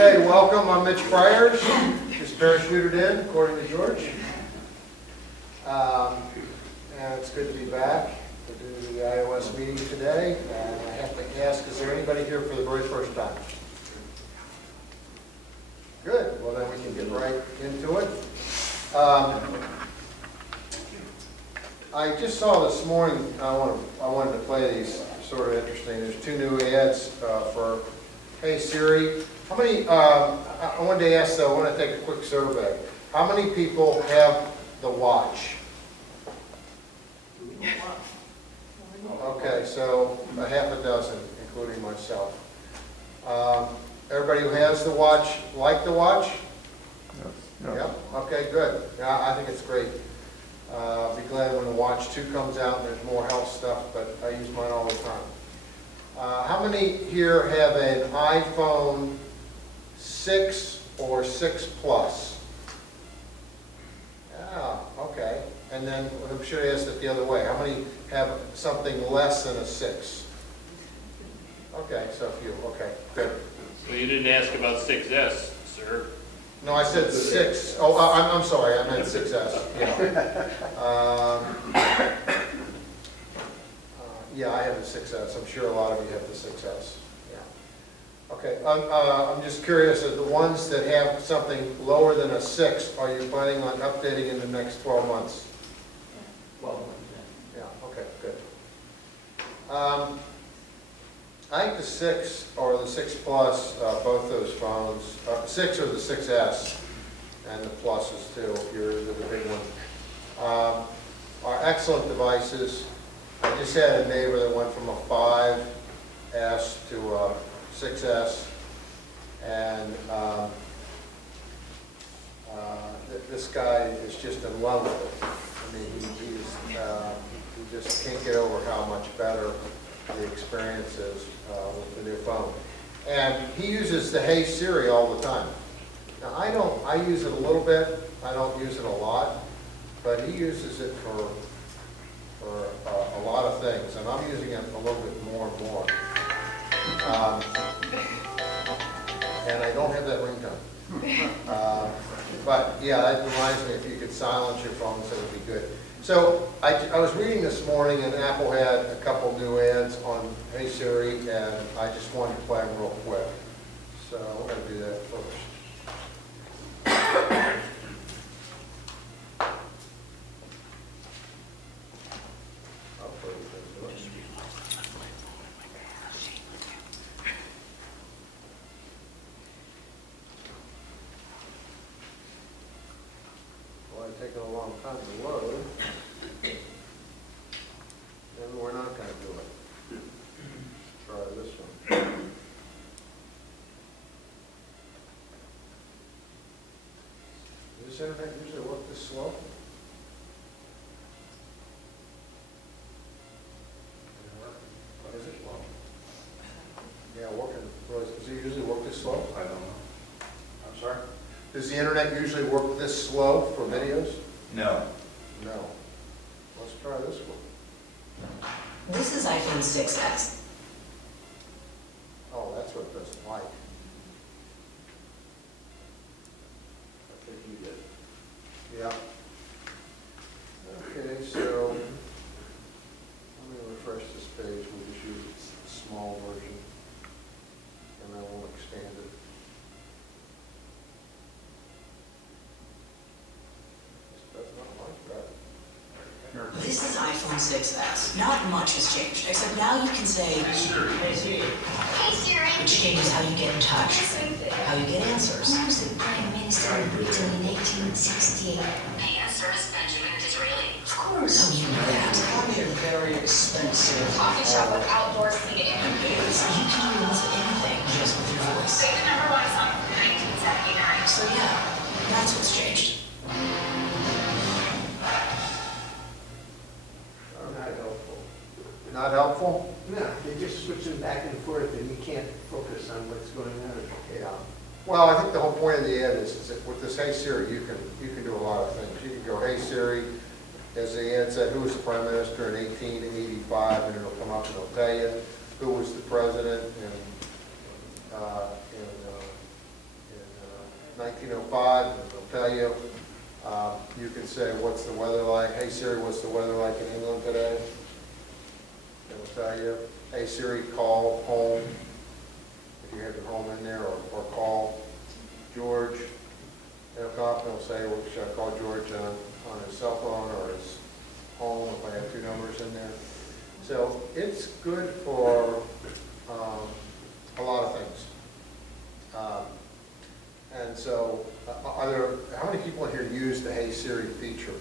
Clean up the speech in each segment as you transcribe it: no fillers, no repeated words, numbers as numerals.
Okay, welcome. I'm Mitch Bryars. Just parachuted in, according to George. And it's good to be back to do the iOS meeting today. And I have to ask, is there anybody here for the very first time? Good. Well, then we can get right into it. I just saw this morning, I wanted to play these, sort of interesting. There's two new ads for Hey Siri. How many, I wanted to ask though, I want to take a quick survey. How many people have the watch? Okay, so a half a dozen, including myself. Everybody who has the watch, like the watch? No. Yeah, okay, good. Yeah, I think it's great. Be glad when the Watch 2 comes out and there's more health stuff, but I use mine all the time. How many here have an iPhone 6 or 6 Plus? Yeah, okay. And then I should have asked it the other way. How many have something less than a 6? Okay, so a few. Okay, good. So you didn't ask about 6S, sir? No, I said 6. Oh, I'm sorry. I meant 6S. Yeah. Yeah, I have the 6S. I'm sure a lot of you have the 6S. Yeah. Okay. I'm just curious, the ones that have something lower than a 6, are you planning on updating in the next 12 months? 12 months, Yeah. Okay. Good. I think the 6 or the 6 Plus, both those phones, 6 or the 6S, and the Pluses too, if you're the big one, are excellent devices. I just had a neighbor that went from a 5S to a 6S, and this guy is just in love with it. I mean, he just can't get over how much better the experience is with the new phone. And he uses the Hey Siri all the time. Now I use it a little bit, I don't use it a lot, but he uses it for a lot of things, and I'm using it a little bit more and more. And I don't have that ringtone. But yeah, that reminds me, if you could silence your phones, that would be good. So I was reading this morning, and Apple had a couple new ads on Hey Siri, and I just wanted to play them real quick. So we're going to do that first. Well, it's taking a long time to load. And we're not going to do it. Try this one. Does this internet usually work this slow? Is it? Yeah, working. Does it usually work this slow? I don't know. I'm sorry? Does the internet usually work this slow for videos? No. No. Let's try this one. This is iPhone 6S. Oh, that's what it doesn't like. I think you did. Yeah. Okay, so let me refresh this page. We'll just use a small version, and then we'll expand it. This does not like that. This is iPhone 6S. Not much has changed, except now you can say, Hey Siri. Hey Siri. which changes how you get in touch, how you get answers. Who was the Prime Minister of Britain in 1868? The answer is Benjamin Disraeli. Of course. Oh, you know that. Probably a very expensive Coffee shop with outdoor seating. So you can do almost anything just with your voice. Say the number one song from 1979. So yeah, that's what's changed. Not helpful. Not helpful? No, they're just switching back and forth and you can't focus on what's going on. Yeah. Well, I think the whole point of the ad is that with this Hey Siri, you can do a lot of things. You can go, Hey Siri, as the ad said, who was the Prime Minister in 1885, and it'll come up and it'll tell you who was the president in 18:05, it'll tell you. You can say, what's the weather like? Hey Siri, what's the weather like in England today? It'll tell you. Hey Siri, call home, if you have your home in there, or call George. It'll come up and it'll say, well, should I call George on his cell phone or his home if I have two numbers in there? So it's good for a lot of things. And so, how many people in here use the Hey Siri feature?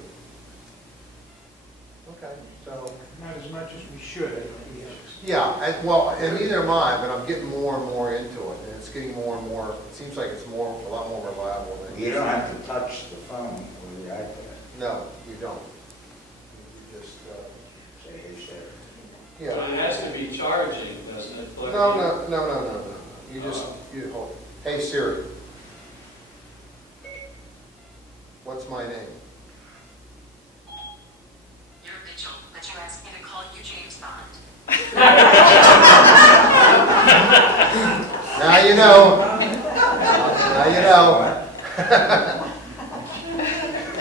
Okay, so. Not as much as we should, I think. Yeah, and neither am I, but I'm getting more and more into it, and it's getting more and more, it seems like it's a lot more reliable than. You don't have to touch the phone with the iPad. No, you don't. You just, Say, hey, Sarah. yeah. But it has to be charging, doesn't it? Plug No, in? no. You just, you hold, hey Siri, what's my name? You're Mitchell, but you asked me to call you James Bond. Now you know. Now you know.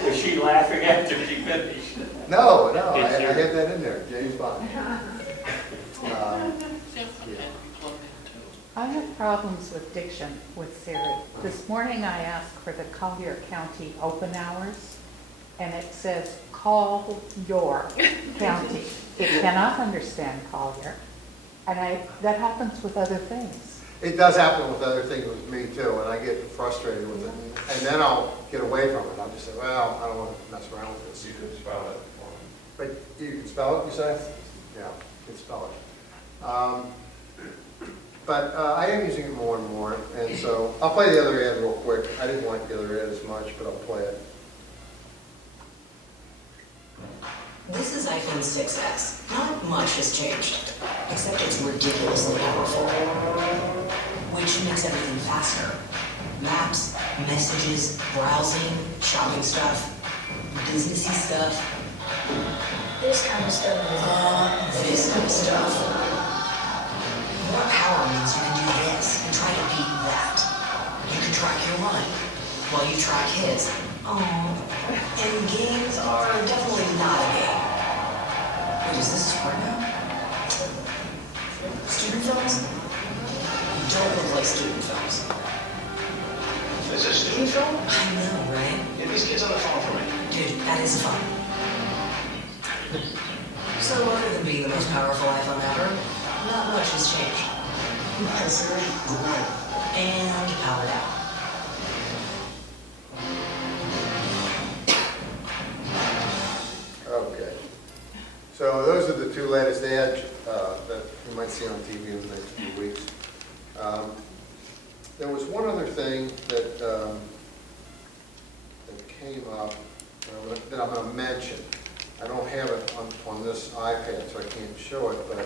Was she laughing after she finished? No, I Hey, had Siri. that in there, James Bond. Yeah. I have problems with diction with Siri. This morning I asked for the Collier County open hours, and it says, call your county. It cannot understand Collier, and that happens with other things. It does happen with other things with me too, and I get frustrated with it, and then I'll get away from it. I'll just say, well, I don't want to mess around with this. You could spell it for me. But you can spell it, you say? Yeah, you can spell it. But I am using it more and more, and so I'll play the other ad real quick. I didn't like the other ad as much, but I'll play it. This is iPhone 6s. Not much has changed, except it's ridiculously powerful, which makes everything faster. Maps, messages, browsing, shopping stuff, businessy stuff. This kind of stuff. This kind of stuff. More power means you can do this and try to beat that. You can track your run while you track his. Oh, and games are definitely not a game. Wait, is this smart now? Student films? Don't look like student films. Is this a student film? I know, right? Get these kids on the phone for me. Dude, that is fun. So other than being the most powerful iPhone ever, not much has changed. Hi, Siri. Good night. And powered out. Okay. So those are the two latest ads that you might see on TV in the next few weeks. There was one other thing that that came up that I'm going to mention. I don't have it on this iPad, so I can't show it, but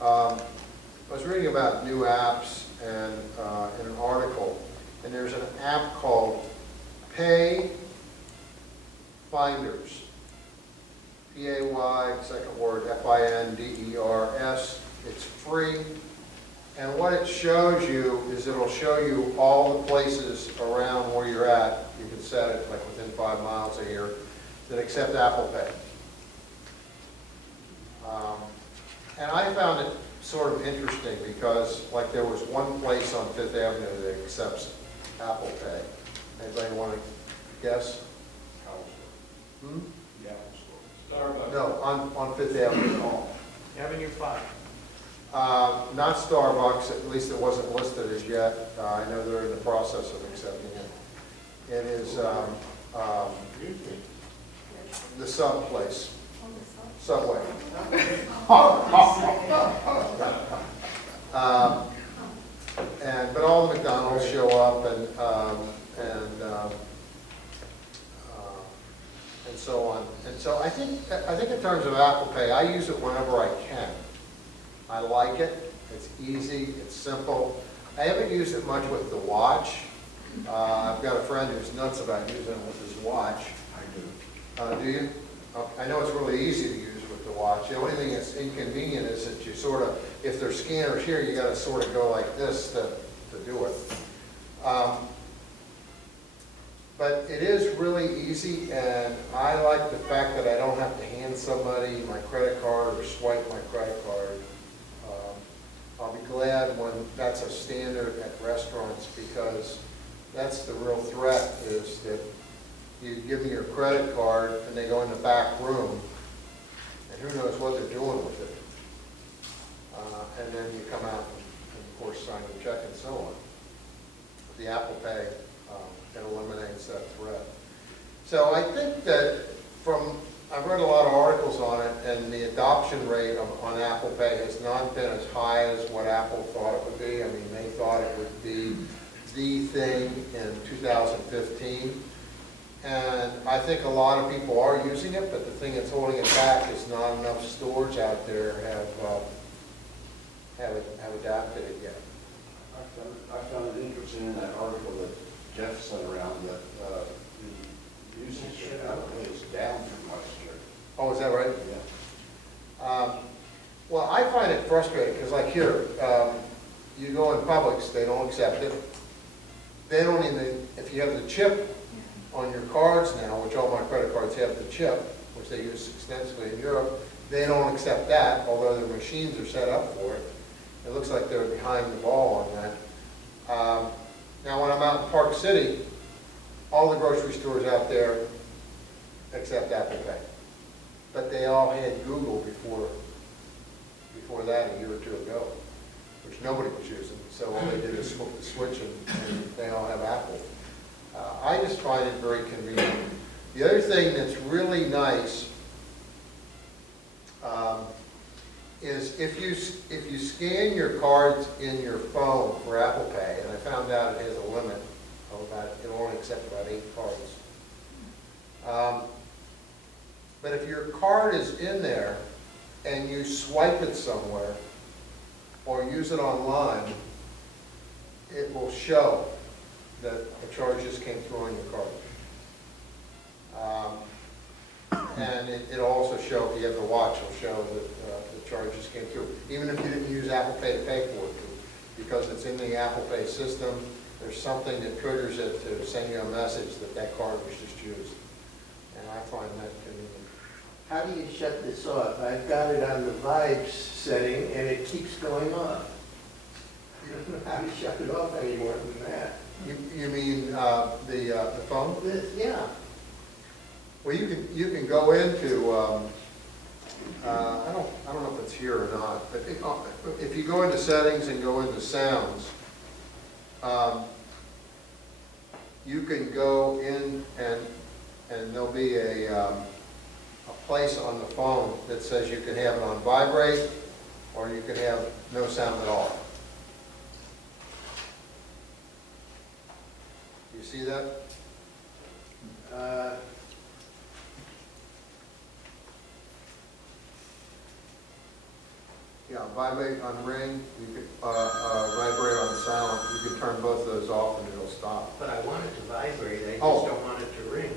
I was reading about new apps and in an article, and there's an app called Pay Finders. P-A-Y, second word, F-I-N-D-E-R-S. It's free. And what it shows you is it'll show you all the places around where you're at. You can set it like within 5 miles of here that accept Apple Pay. And I found it sort of interesting because like there was one place on Fifth Avenue that accepts Apple Pay. Anybody want to guess? Hmm? Yeah. Starbucks. No, on Fifth Avenue. Avenue 5. Not Starbucks, at least it wasn't listed as yet. I know they're in the process of accepting it. It is the sub place, Subway. But all the McDonald's show up and so on. And so I think in terms of Apple Pay, I use it whenever I can. I like it. It's easy. It's simple. I haven't used it much with the watch. I've got a friend who's nuts about using it with his watch. I do. Do you? I know it's really easy to use with the watch. The only thing that's inconvenient is that you sort of, if there's scanners here, you got to sort of go like this to do it. But it is really easy, and I like the fact that I don't have to hand somebody my credit card or swipe my credit card. I'll be glad when that's a standard at restaurants, because that's the real threat, is that you give me your credit card and they go in the back room, and who knows what they're doing with it. And then you come out and of course sign your check and so on. The Apple Pay, it eliminates that threat. So I think that I've read a lot of articles on it, and the adoption rate on Apple Pay has not been as high as what Apple thought it would be. I mean, they thought it would be the thing in 2015. And I think a lot of people are using it, but the thing that's holding it back is not enough stores out there have adapted it yet. I found it interesting in that article that Jeff sent around that the usage of Apple Pay is down from last year. Oh, is that right? Yeah. Well, I find it frustrating, because like here, you go in Publix, they don't accept it. They don't even, if you have the chip on your cards now, which all my credit cards have the chip, which they use extensively in Europe, they don't accept that, although their machines are set up for it. It looks like they're behind the ball on that. Now, when I'm out in Park City, all the grocery stores out there accept Apple Pay. But they all had Google before that, a year or two ago, which nobody was using. So all they did is switch and they all have Apple. I just find it very convenient. The other thing that's really nice is if you scan your cards in your phone for Apple Pay, and I found out it has a limit of it'll only accept about 8 cards. But if your card is in there and you swipe it somewhere or use it online, it will show that a charge just came through on your card. And it'll also show, if you have the watch, it'll show that the charge just came through. Even if you didn't use Apple Pay to pay for it, because it's in the Apple Pay system, there's something that triggers it to send you a message that that card was just used. And I find that convenient. How do you shut this off? I've got it on the vibes setting and it keeps going off. I don't know how to shut it off any more than that. You mean the phone? Yeah. Well, you can go into I don't know if it's here or not, but if you go into settings and go into sounds, you can go in and there'll be a place on the phone that says you can have it on vibrate or you can have no sound at all. You see that? Yeah, vibrate on ring, you could vibrate on sound. You can turn both of those off and it'll stop. But I want it to vibrate, I just Oh. don't want it to ring.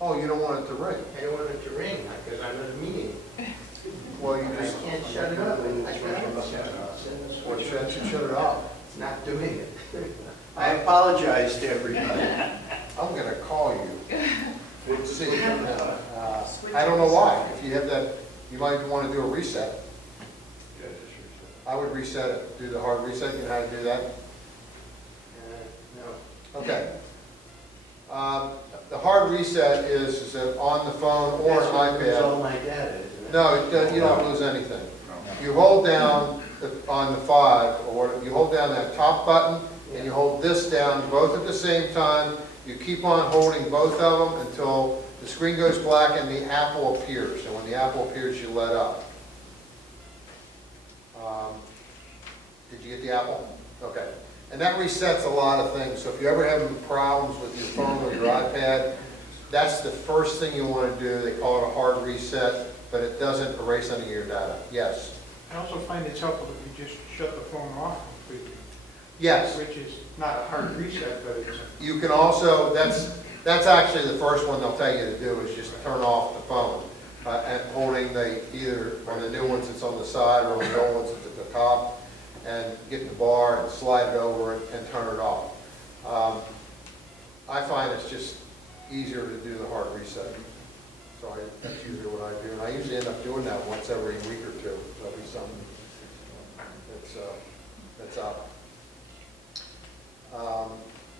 Oh, you don't want it to ring? I don't want it to ring because I'm at a meeting. Well, you I just, can't shut it up. I tried. well, you should shut it off. It's not doing it. I apologize to everybody. I'm gonna call you. See, I don't know why. If you have that, you might want to do a reset. Yeah, just reset. I would reset it, do the hard reset. You know how to do that? No. Okay. The hard reset is that on the phone or That's what an moves all iPad. my data, isn't it? No, you don't lose anything. You hold down on the 5, or you hold down that top button, and you hold this down, both at the same time. You keep on holding both of them until the screen goes black and the apple appears. And when the apple appears, you let up. Did you get the apple? Okay. And that resets a lot of things. So if you're ever having problems with your phone or your iPad, that's the first thing you want to do. They call it a hard reset, but it doesn't erase any of your data. Yes? I also find it's helpful if you just shut the phone off completely. Yes. Which is not a hard reset, but it's, You can also, that's actually the first one they'll tell you to do, is just turn off the phone. And holding either on the new ones it's on the side or on the old ones it's at the top, and get the bar and slide it over and turn it off. I find it's just easier to do the hard reset. So that's usually what I do, and I usually end up doing that once every week or two. There'll be something that's up.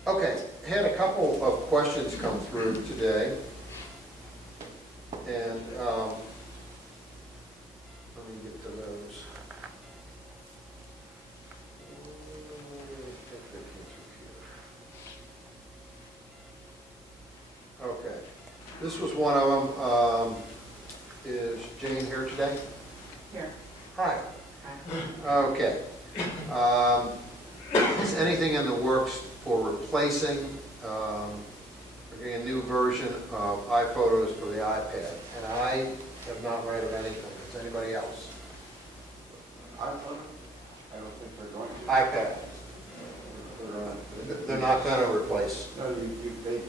Okay, had a couple of questions come through today, and let me get to those. Okay, this was one of them. Is Jane here today? Here. Hi. Okay. Is anything in the works for replacing, getting a new version of iPhotos for the iPad? And I have not read of anything. Does anybody else? iPhone? I don't think they're going to. iPad. They're not going to replace. No, they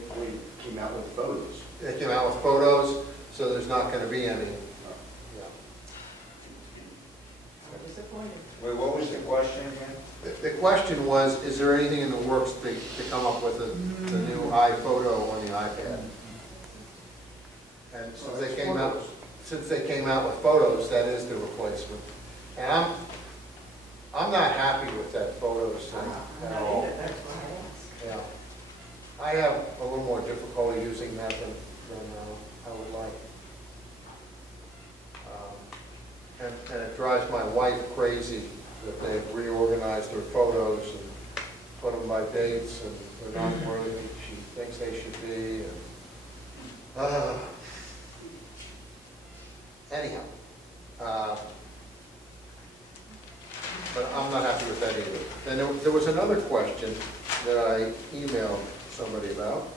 came out with photos. They came out with photos, so there's not going to be any. Yeah. Disappointed. Wait, what was the question again? The question was, is there anything in the works to come up with the new iPhoto on the iPad? And since they came out with photos, that is the replacement. And I'm not happy with that photos thing at all. Yeah. I have a little more difficulty using that than I would like. And it drives my wife crazy that they've reorganized their photos and put them by dates, and they're not where she thinks they should be. And, anyhow, but I'm not happy with that either. Then there was another question that I emailed somebody about.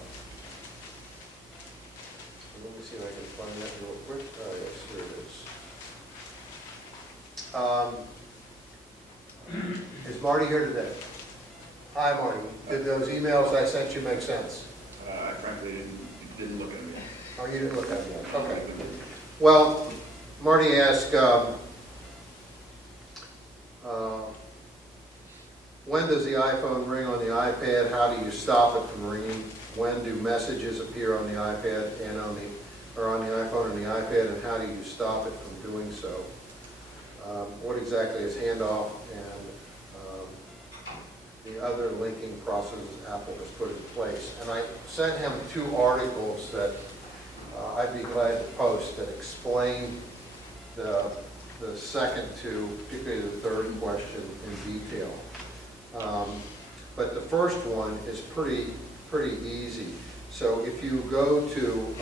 Let me see if I can find that real quick. Oh, yes, here it is. Is Marty here today? Hi, Marty. Did those emails I sent you make sense? I frankly didn't look at it. Oh, you didn't look at it yet? Okay. Well, Marty asked, when does the iPhone ring on the iPad? How do you stop it from ringing? When do messages appear on the iPad and on the iPhone and the iPad, and how do you stop it from doing so? What exactly is handoff, and the other linking processes Apple has put in place? And I sent him 2 articles that I'd be glad to post that explain the second 2, particularly the third question, in detail. But the first one is pretty easy. So if you go to...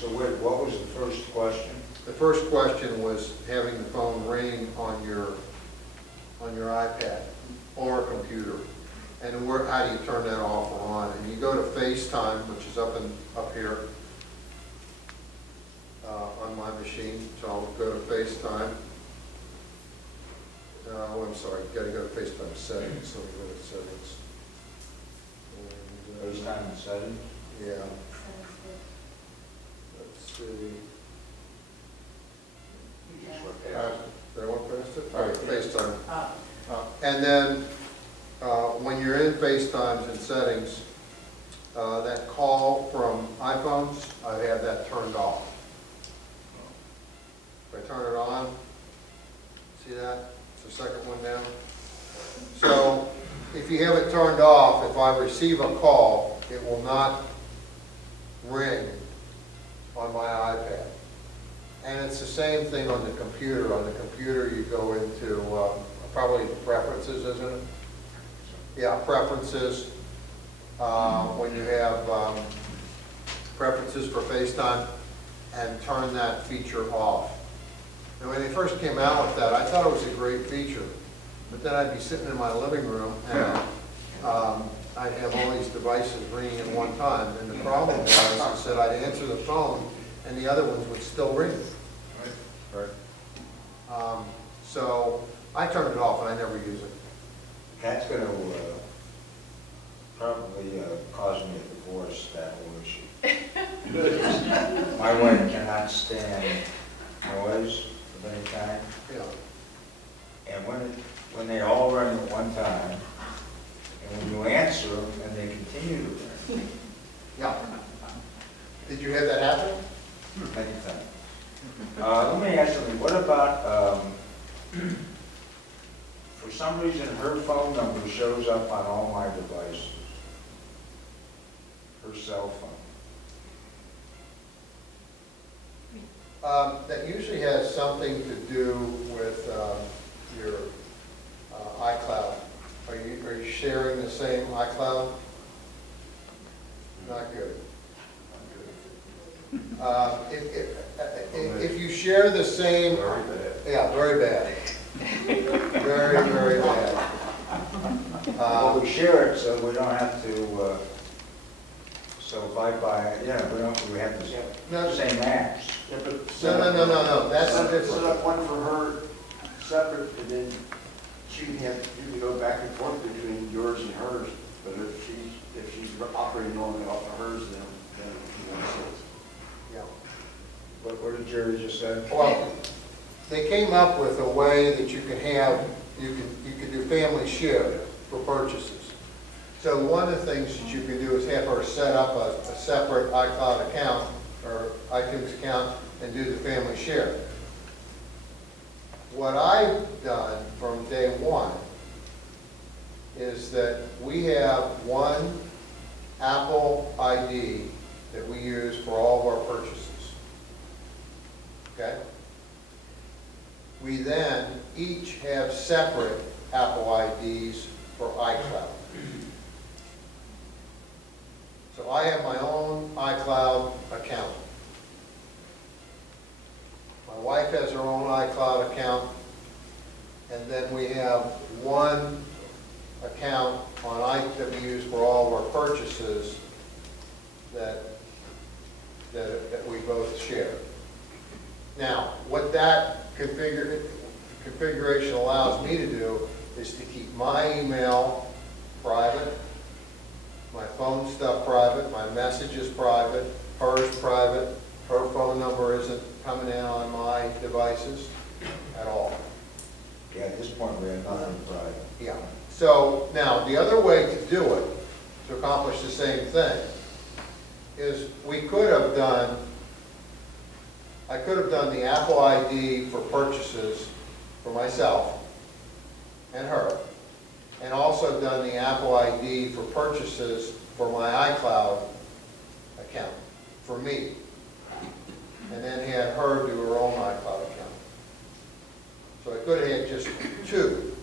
So wait, what was the first question? The first question was having the phone ring on your iPad or a computer. And how do you turn that off or on? And you go to FaceTime, which is up here on my machine. So I'll go to FaceTime. Oh, I'm sorry, you gotta go to FaceTime settings. Let me go to settings. And, FaceTime settings? Yeah. Let's see. Did I want past it? All right, FaceTime. And then when you're in FaceTimes and settings, that call from iPhones, I have that turned off. If I turn it on, see that? It's the second one down. So if you have it turned off, if I receive a call, it will not ring on my iPad. And it's the same thing on the computer. On the computer, you go into probably preferences, isn't it? Yeah, preferences. When you have preferences for FaceTime, and turn that feature off. And when they first came out with that, I thought it was a great feature. But then I'd be sitting in my living room, and I'd have all these devices ringing at one time. And the problem was that I'd answer the phone, and the other ones would still ring. Right. So I turned it off, and I never use it. That's going to probably cause me a divorce, that whole issue. My wife cannot stand noise of any kind. Yeah. And when they all ring at one time, and when you answer them and they continue to ring, shows up on all my devices. Her cell phone. That usually has something to do with your iCloud. Are you sharing the same iCloud? Not good. If you share the same, Very bad. yeah, very bad. Very, very bad. Well, we share it so we don't have to, so if I buy, we have the same apps. Yeah, but No, that's set different. up one for her separate, and then you can go back and forth between yours and hers. But if she's operating normally off of hers, then Yeah. What did Jerry just say? Well, they came up with a way that you could do family share for purchases. So one of the things that you can do is have her set up a separate iCloud account or iTunes account and do the family share. What I've done from day one is that we have one Apple ID that we use for all of our purchases. Okay? We then each have separate Apple IDs for iCloud. So I have my own iCloud account. My wife has her own iCloud account. And then we have one account that we use for all of our purchases that we both share. Now, what that configuration allows me to do is to keep my email private, my phone stuff private, my messages private, hers private, her phone number isn't coming in on my devices at all. Yeah, at this point, we have nothing private. Yeah. So now, the other way to do it, to accomplish the same thing, is I could have done the Apple ID for purchases for myself and her, and also done the Apple ID for purchases for my iCloud account, for me, and then had her do her own iCloud account. So I could have had just two.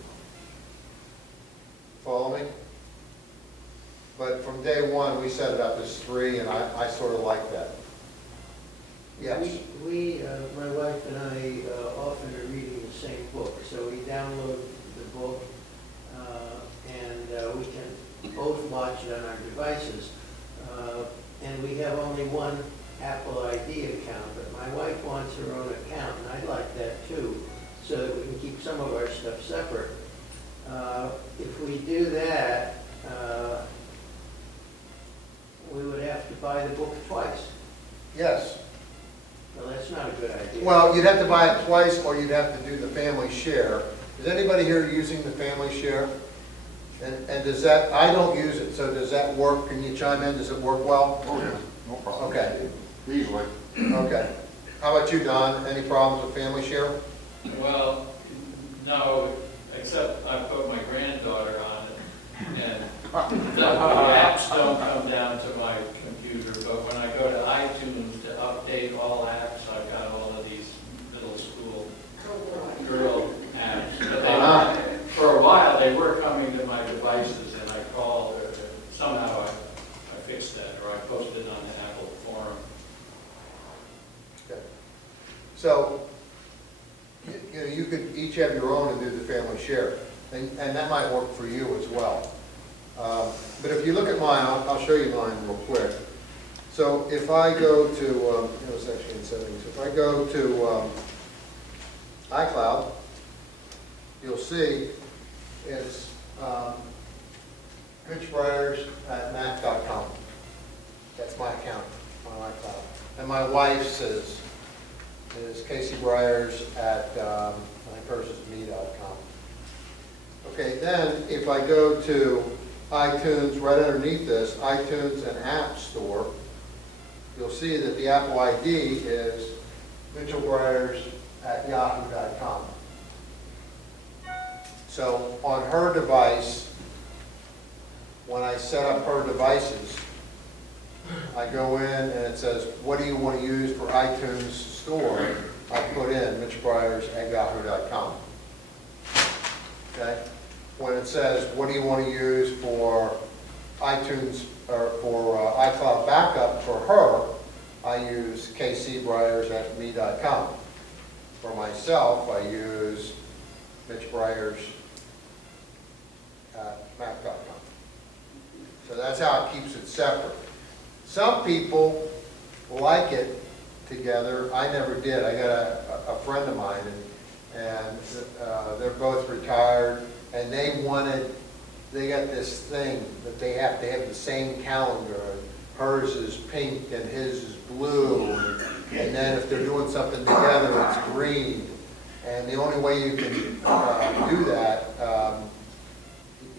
Follow me? But from day one, we set it up as three, and I sort of like that. Yes? My wife and I often are reading the same book, so we download the book, and we can both watch it on our devices. And we have only one Apple ID account, but my wife wants her own account, and I'd like that too, so that we can keep some of our stuff separate. If we do that, we would have to buy the book twice. Yes. Well, that's not a good idea. Well, you'd have to buy it twice, or you'd have to do the family share. Is anybody here using the family share? And does that, I don't use it, so does that work? Can you chime in? Does it work well? Oh, yeah, no problem. Okay. Easily. Okay. How about you, Don? Any problems with family share? Well, no, except I put my granddaughter on it, and the apps don't come down to my computer, but when I go to iTunes to update all apps, I've got all of these middle school girl apps. But for a while, they were coming to my devices, and I called, or somehow I fixed that, or I posted on the Apple forum. Okay. So, you could each have your own and do the family share, and that might work for you as well. But if you look at mine, I'll show you mine real quick. So if I go to, it's actually in settings. If I go to iCloud, you'll see it's Mitch Bryars at mac.com. That's my account on iCloud. And my wife's is Casey Bryars at, I think hers is me.com. Okay, then if I go to iTunes, right underneath this, iTunes and App Store, you'll see that the Apple ID is Mitchell Bryars at yahoo.com. So on her device, when I set up her devices, I go in and it says, what do you want to use for iTunes Store? I put in Mitch Bryars at yahoo.com. Okay? When it says, what do you want to use for iTunes, or for iCloud backup for her, I use kcbryars at me.com. For myself, I use Mitch Bryars at mac.com. So that's how it keeps it separate. Some people like it together. I never did. I got a friend of mine, and they're both retired, and they got this thing that they have to have the same calendar. Hers is pink and his is blue, and then if they're doing something together, it's green. And the only way you can do that,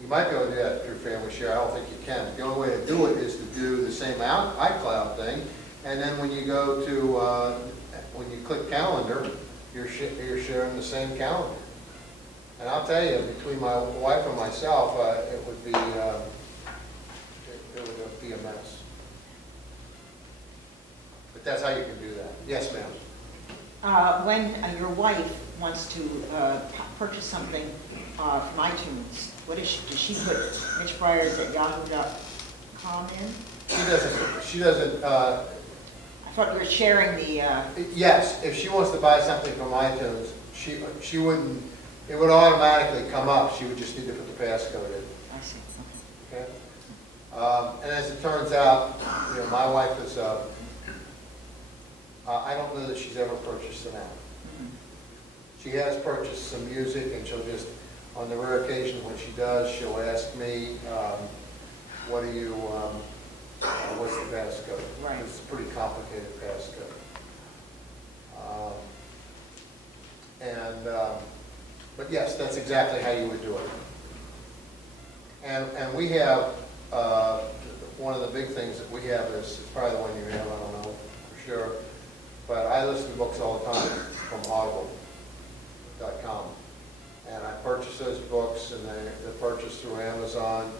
you might be able to do that through Family Share. I don't think you can. The only way to do it is to do the same iCloud thing, and then when you go to, when you click calendar, you're sharing the same calendar. And I'll tell you, between my wife and myself, it would be a mess. But that's how you can do that. Yes, ma'am. When your wife wants to purchase something from iTunes, what does she put Mitch Bryars at yahoo.com in? She doesn't, I thought you were sharing the... yes, if she wants to buy something from iTunes, she wouldn't, it would automatically come up. She would just need to put the passcode in. I see. Okay? And as it turns out, you know, my wife is, I don't know that she's ever purchased an app. She has purchased some music, and she'll just, on the rare occasion when she does, she'll ask me, what do you, what's the passcode? Right. It's a pretty complicated passcode. But yes, that's exactly how you would do it. And we have, one of the big things that we have is probably the one you have, I don't know for sure, but I listen to books all the time from audible.com. And I purchase those books, and they're purchased through Amazon,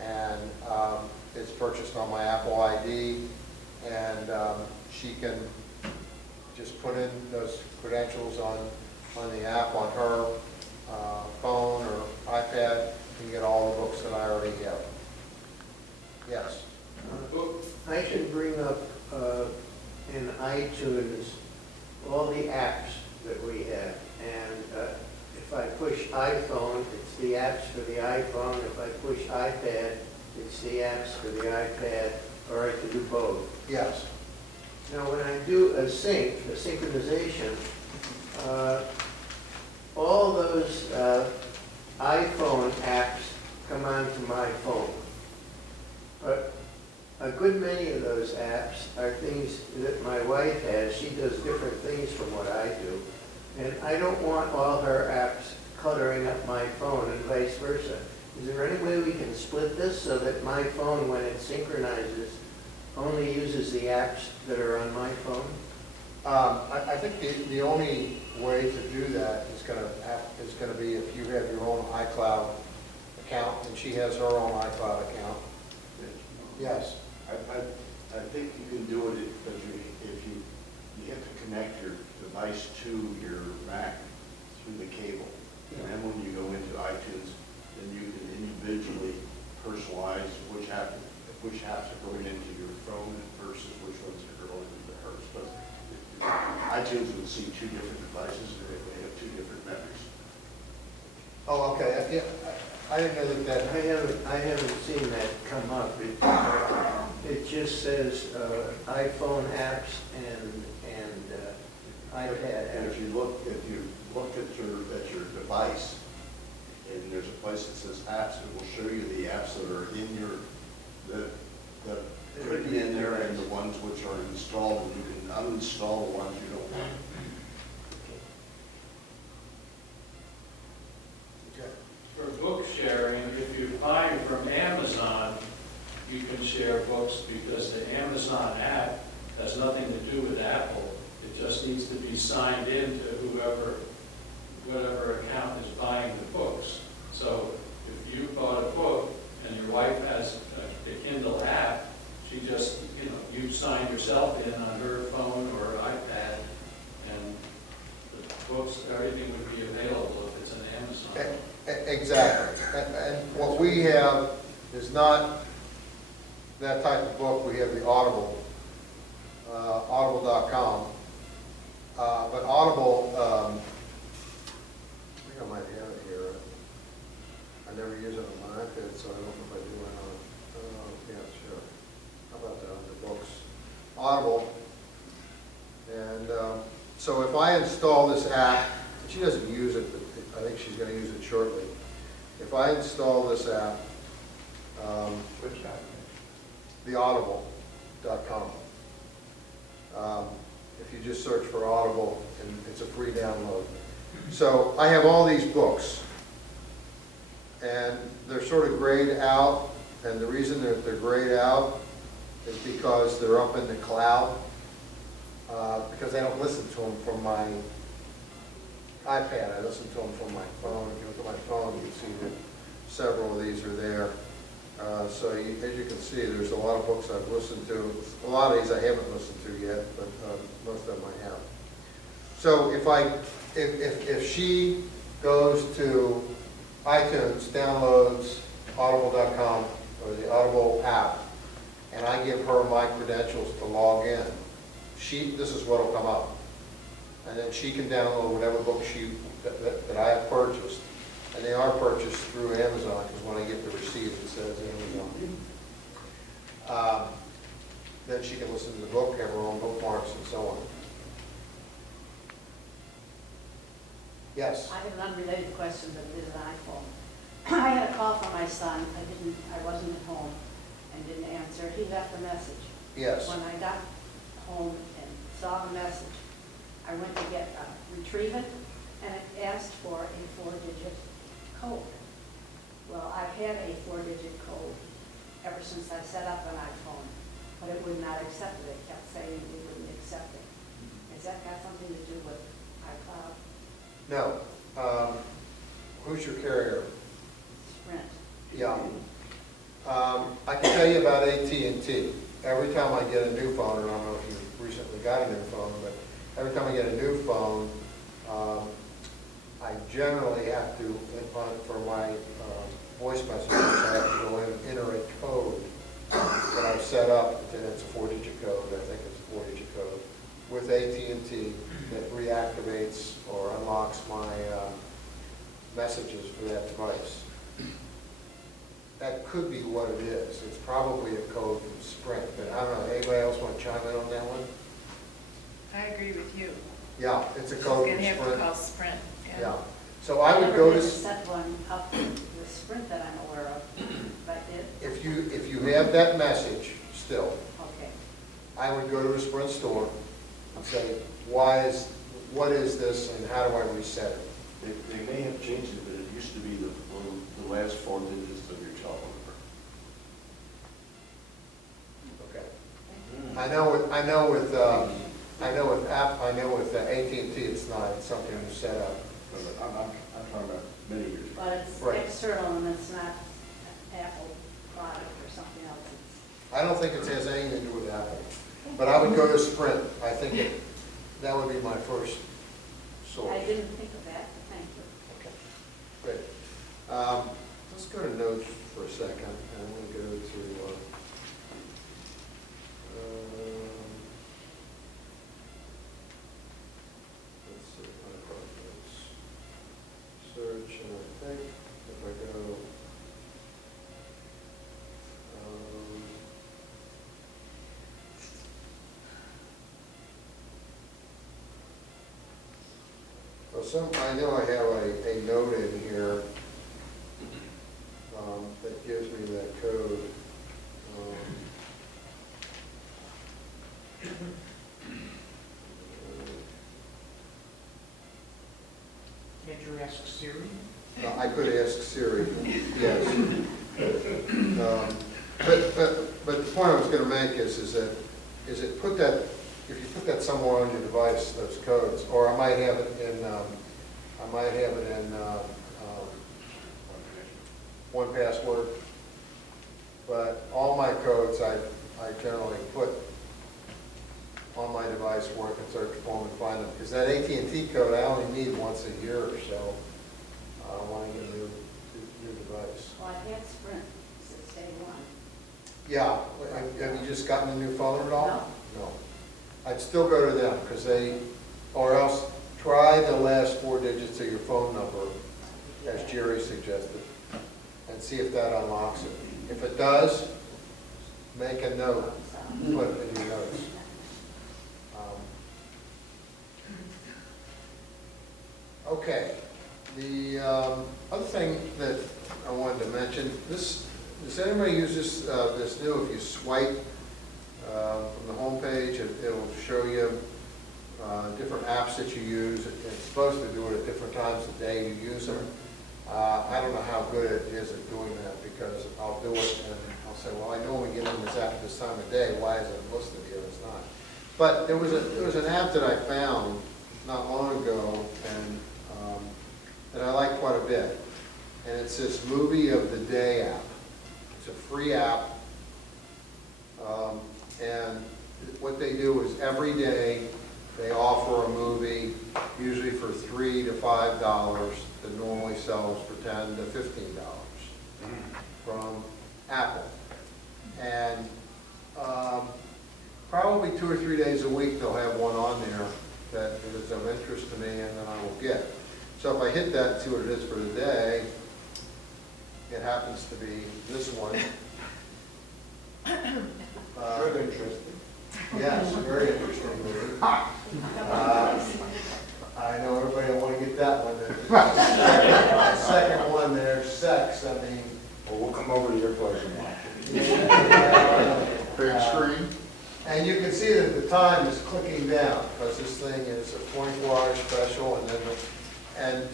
and it's purchased on my Apple ID, and she can just put in those credentials on the app on her phone or iPad and get all the books that I already have. Yes? I should bring up in iTunes all the apps that we have. And if I push iPhone, it's the apps for the iPhone. If I push iPad, it's the apps for the iPad, or I can do both. Yes. Now, when I do a synchronization, all those iPhone apps come onto my phone. But a good many of those apps are things that my wife has. She does different things from what I do. And I don't want all her apps cluttering up my phone and vice versa. Is there any way we can split this so that my phone, when it synchronizes, only uses the apps that are on my phone? I think the only way to do that is going to be if you have your own iCloud account, and she has her own iCloud account. Yes. I think you can do it because if you have to connect your device to your Mac through the cable. And then when you go into iTunes, then you can individually personalize which apps are going into your phone versus which ones are going into hers. But iTunes would see two different devices, and they have two different memories. Oh, okay. Yeah, I didn't know that. I haven't seen that come up. It just says iPhone apps and iPad And apps. if you look at your device, and there's a place that says apps, it will show you the apps that are in that could be in there, and the ones which are installed, and you can uninstall the ones you don't want. Okay. For book sharing, if you buy from Amazon, you can share books because the Amazon app has nothing to do with Apple. It just needs to be signed in to whatever account is buying the books. So if you bought a book and your wife has is not that type of book. We have the Audible, audible.com. But Audible, I think I might have it here. I never use it on my iPad, so I don't know if I do it on, yeah, sure. How about that, under books? Audible. And so if I install this app, she doesn't use it, but I think she's going to use it shortly. If I install this app, Which app? theaudible.com. If you just search for Audible, and it's a free download. So I have all these books, and they're sort of grayed out, and the reason that they're grayed out is because they're up in the cloud, because I don't listen to them from my iPad. I listen to them from my phone. If you look at my phone, you can see that several of these are there. So as you can see, there's a lot of books I've listened to. A lot of these I haven't listened to yet, but most of them I have. So if she goes to iTunes, downloads audible.com or the Audible app, and I give her my credentials to log in, this is what will come up. And then she can download whatever book that I have purchased. And they are purchased through Amazon, because when I get the receipt, it says Amazon. Then she can listen to the book, have her own bookmarks, and so on. Yes? I have an unrelated question, but it is an iPhone. I had a call from my son. I wasn't at home and didn't answer. He left a message. Yes. When I got home and saw the message, I went to retrieve it, and it asked for a 4-digit code. Well, I've had a 4-digit code ever since I set up an iPhone, but it would not accept it. It kept saying it wouldn't accept it. Has that got something to do with iCloud? No. Who's your carrier? Sprint. Yeah. I can tell you about AT&T. Every time I get a new phone, and I don't know if you've recently got a new phone, but every time I get a new phone, I generally have to, for my voice messages, I have to go in and enter a code that I've set up, and it's a 4-digit code. I think it's a 4-digit code with AT&T that reactivates or unlocks my messages for that device. That could be what it is. It's probably a code from Sprint, but I don't know. Anybody else want to chime in on that one? I agree with you. Yeah, it's a code from She's gonna have to Sprint. call Sprint. Yeah. So I would go to. I never did set one up with Sprint that I'm aware of, but I did. If you have that message still, Okay. I would go to a Sprint store and say, what is this, and how do I reset it? They may have changed it, but it used to be the last 4 digits of your telephone number. Okay. I know with AT&T, it's not. It's something you set up. I'm talking about many years ago. But it's Right. external and it's not an Apple product or something else. I don't think it has anything to do with Apple. But I would go to Sprint. I think that would be my first source. I didn't think of that, but thank you. Okay, great. Let's go to notes for a second, and I'm going to go to, let's see, unquote notes. Search, and I think if I go, well, I know I have a note in here that gives me that code. Can't you ask Siri? I could ask Siri, yes. But the point I was going to make is that if you put that somewhere on your device, those codes, or I might have it in 1Password. But all my codes I generally put on my device where I can search for them and find them. Because that AT&T code I only need once a year or so when I get a new device. Well, I had Sprint since day Yeah, have you just gotten a new phone at all? No. I'd still go to them, because or else try the last 4 digits of your phone number, as Jerry suggested, and see if that unlocks it. If it does, make a note, put it in your notes. Okay, the other thing that I wanted to mention, does anybody use this new, if you swipe from the home page, it'll show you different apps that you use. It's supposed to do it at different times of day you use them. I don't know how good it is at doing that, because I'll do it and I'll say, well, I normally get in this app at this time of day, why is it listed here? It's not. But there was an app that I found not long ago, and that I like quite a bit. And it's this Movie of the Day app. It's a free app. And what they do is every day they offer a movie, usually for $3 to $5, that normally sells for $10 to $15 from Apple. And probably 2 or 3 days a week they'll have one on there that is of interest to me, and then I will get. So if I hit that and see what it is for the day, it happens to be this one. Very interesting. Yes, very interesting movie. I know everybody will want to get that one. The second one there, Sex, I mean. Well, we'll come over to your place and watch it. Big screen. And you can see that the time is clicking down, because this thing is a 24-hour special, and then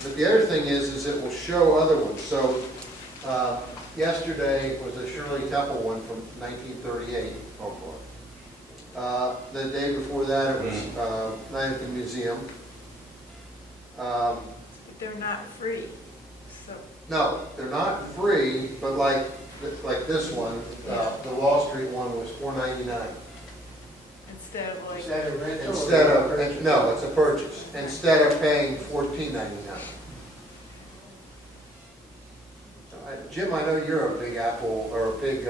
but the other thing is it will show other ones. So yesterday was a Shirley Temple one from 1938. Oh boy. The day before that it was Night at the Museum. They're not free, so. No, they're not free, but like this one, the Wall Street one was $4.99. Instead of like. No, it's a purchase. Instead of paying $14.99. Jim, I know you're a big Apple or a big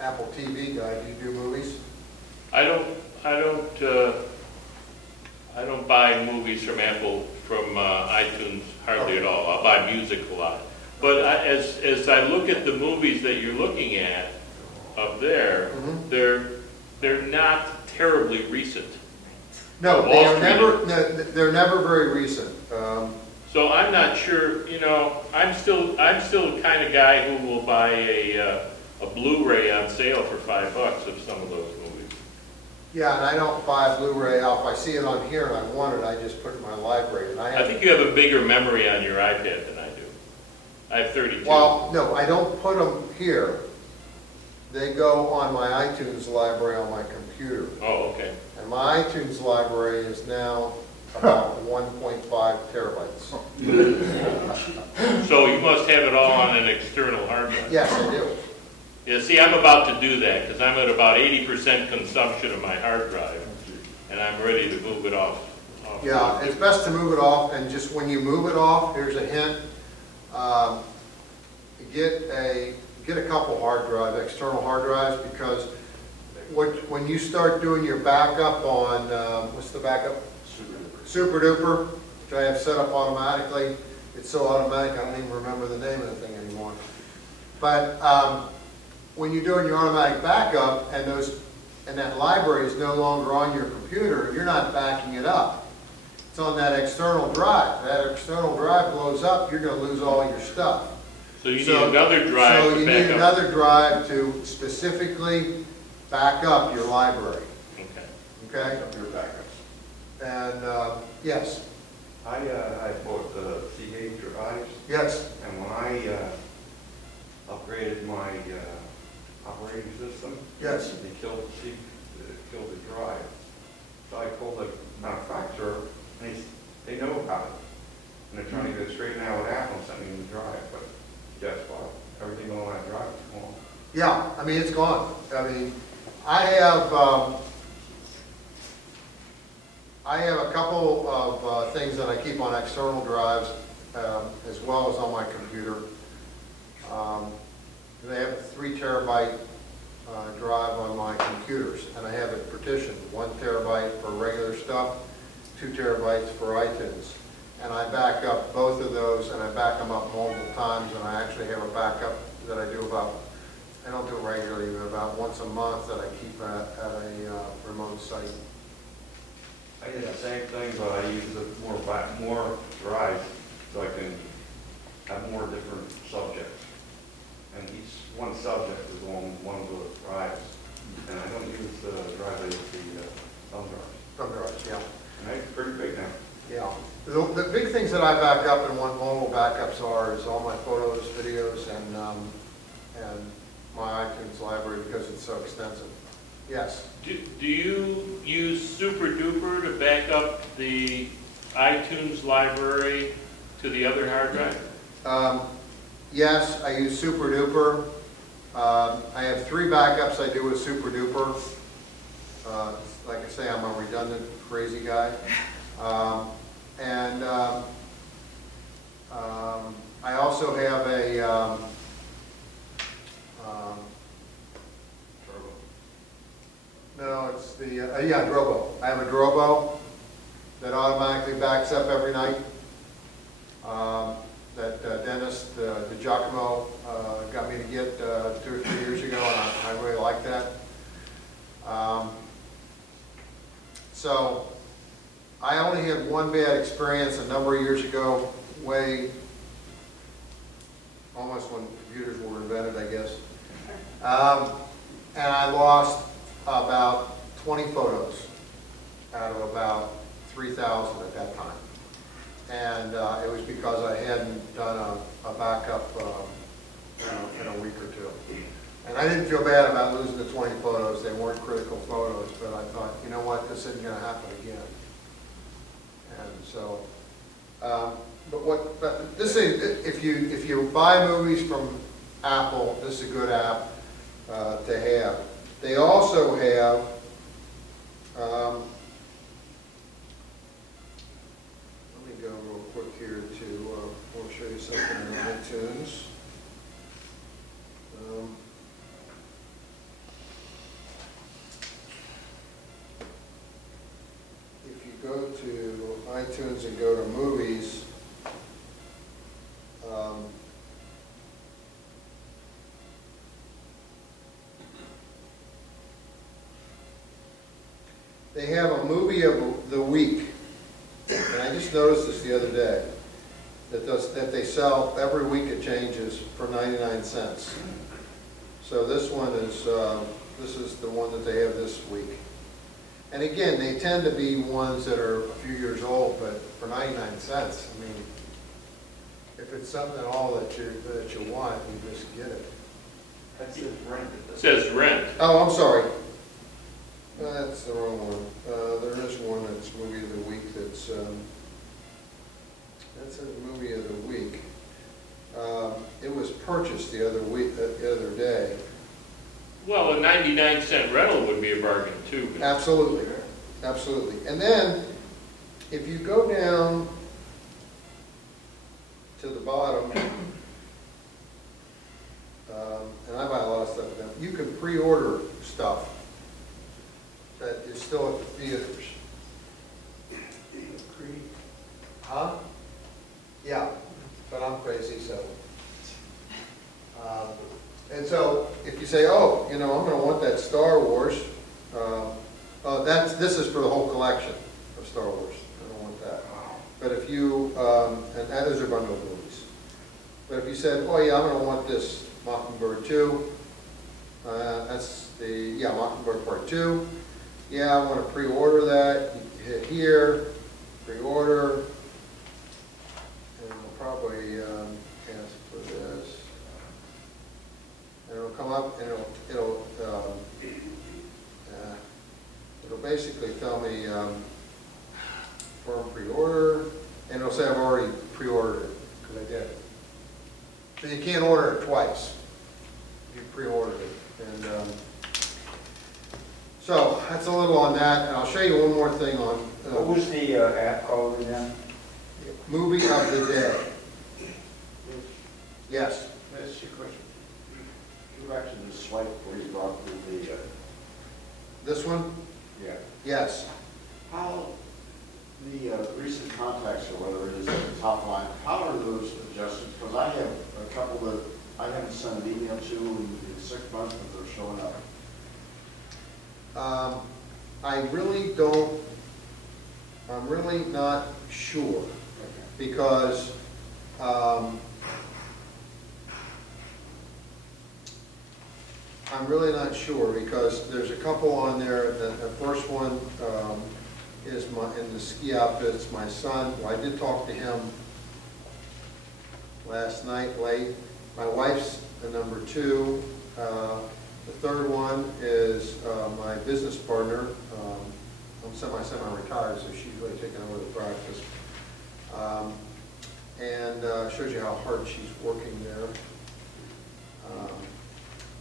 Apple TV guy. Do you do movies? I don't buy movies from Apple from iTunes hardly at all. I'll buy music a lot. But as I look at the movies that you're looking at up there, they're not terribly recent. No, they're never very recent. So I'm not sure. I'm still the kind of guy who will buy a Blu-ray on sale for $5 of some of those movies. Yeah, and I don't buy a Blu-ray out. If I see it on here and I want it, I just put it in my library. And I think you have a bigger memory on your iPad than I do. I have 32. Well, no, I don't put them here. They go on my iTunes library on my computer. Oh, okay. And my iTunes library is now about 1.5 terabytes. So you must have it all on an external hard drive. Yes, I do. Yeah, see, I'm about to do that because I'm at about 80% consumption of my hard drive, and I'm ready to move it off. Yeah, it's best to move it off, and just when you move it off, here's a hint. Get a couple external hard drives, because when you start doing your backup on, what's the backup? Super Duper, which I have set up automatically. It's so automatic I don't even remember the name of the thing anymore. But when you're doing your automatic backup and that library is no longer on your computer, you're not backing it up. It's on that external drive. That external drive blows up, you're going to lose all your stuff. So you need another drive to back up. So you need another drive to specifically back up your library. Okay? Your backups. And, yes. I bought the CH drives. Yes. And when I upgraded my operating system, yes, they killed the drive. So I called the manufacturer, and they know about it. And they're trying to get it straightened out with Apple and send me the drive. But guess what? Everything on that drive is gone. Yeah, I mean, it's gone. I mean, I have a couple of things that I keep on external drives as well as on my computer. They have a 3 terabyte drive on my computers, and I have it partitioned, 1 terabyte for regular stuff, 2 terabytes for iTunes. And I back up both of those, and I back them up multiple times, and I actually have a backup that I do about, I don't do it regularly, but about once a month that I keep at a remote site. I did the same thing, but I use more drives so I can have more different subjects. And each one subject is on one of the drives. And I don't use the drive, I use the thumb drive. Thumb drives, yeah. And it's pretty big now. Yeah. The big things that I back up and want mobile backups are is all my photos, videos, and my iTunes library because it's so extensive. Yes? Do you use Super Duper to back up the iTunes library to the other hard drive? Yes, I use Super Duper. I have 3 backups I do with Super Duper. Like I say, I'm a redundant, crazy guy. I also have a no, it's the yeah, Drobo. I have a Drobo that automatically backs up every night. That Dennis DiGiacomo got me to get 2 or 3 years ago, and I really like that. So I only had one bad experience a number of years ago, almost when computers were invented, I guess. And I lost about 20 photos out of about 3,000 at that time. And it was because I hadn't done a backup in a week or 2. And I didn't feel bad about losing the 20 photos. They weren't critical photos, but I thought, you know what, this isn't going to happen again. And so, but this is, if you buy movies from Apple, this is a good app to have. They also have let me go real quick here to I'll show you something in iTunes. If you go to iTunes and go to movies, they have a movie of the week, and I just noticed this the other day, that they sell every week. It changes for 99 cents. So this one is this is the one that they have this week. And again, they tend to be ones that are a few years old, but for 99 cents, I mean, if it's something at all that you want, you just get it. That says rent. It says rent. Oh, I'm sorry. That's the wrong one. There is one that's movie of the week that's a movie of the week. It was purchased the other day. Well, a 99-cent rental would be a bargain too. Absolutely, absolutely. And then, if you go down to the bottom, and I buy a lot of stuff with them, you can pre-order stuff that is still at the theaters. Huh? Yeah, but I'm crazy, so. And so, if you say, oh, you know, I'm going to want that Star Wars, this is for the whole collection of Star Wars. I don't want that. But if you, and those are bundled movies. But if you said, oh yeah, I'm going to want this Mockingbird 2, that's the, Mockingbird Part 2. Yeah, I want to pre-order that. You hit here, pre-order, and it'll probably ask for this. And it'll come up, and it'll basically tell me firm pre-order, and it'll say I've already pre-ordered it because I did. So you can't order it twice if you pre-ordered it. And so that's a little on that, and I'll show you one more thing on. What was the app called again? Movie of the day. Yes. That's your question. you actually just swipe where you brought the, This one? yeah. Yes. How, the recent contacts or whatever it is at the top line, how are those adjusted? Because I have a couple that I haven't sent an email to in 6 months, but they're showing up. I really don't, I'm really not sure, because I'm really not sure, because there's a couple on there. The first one is in the ski outfits, my son. Well, I did talk to him last night late. My wife's the number 2. The third one is my business partner. I'm semi-retired, so she's really taking over the practice. And shows you how hard she's working there.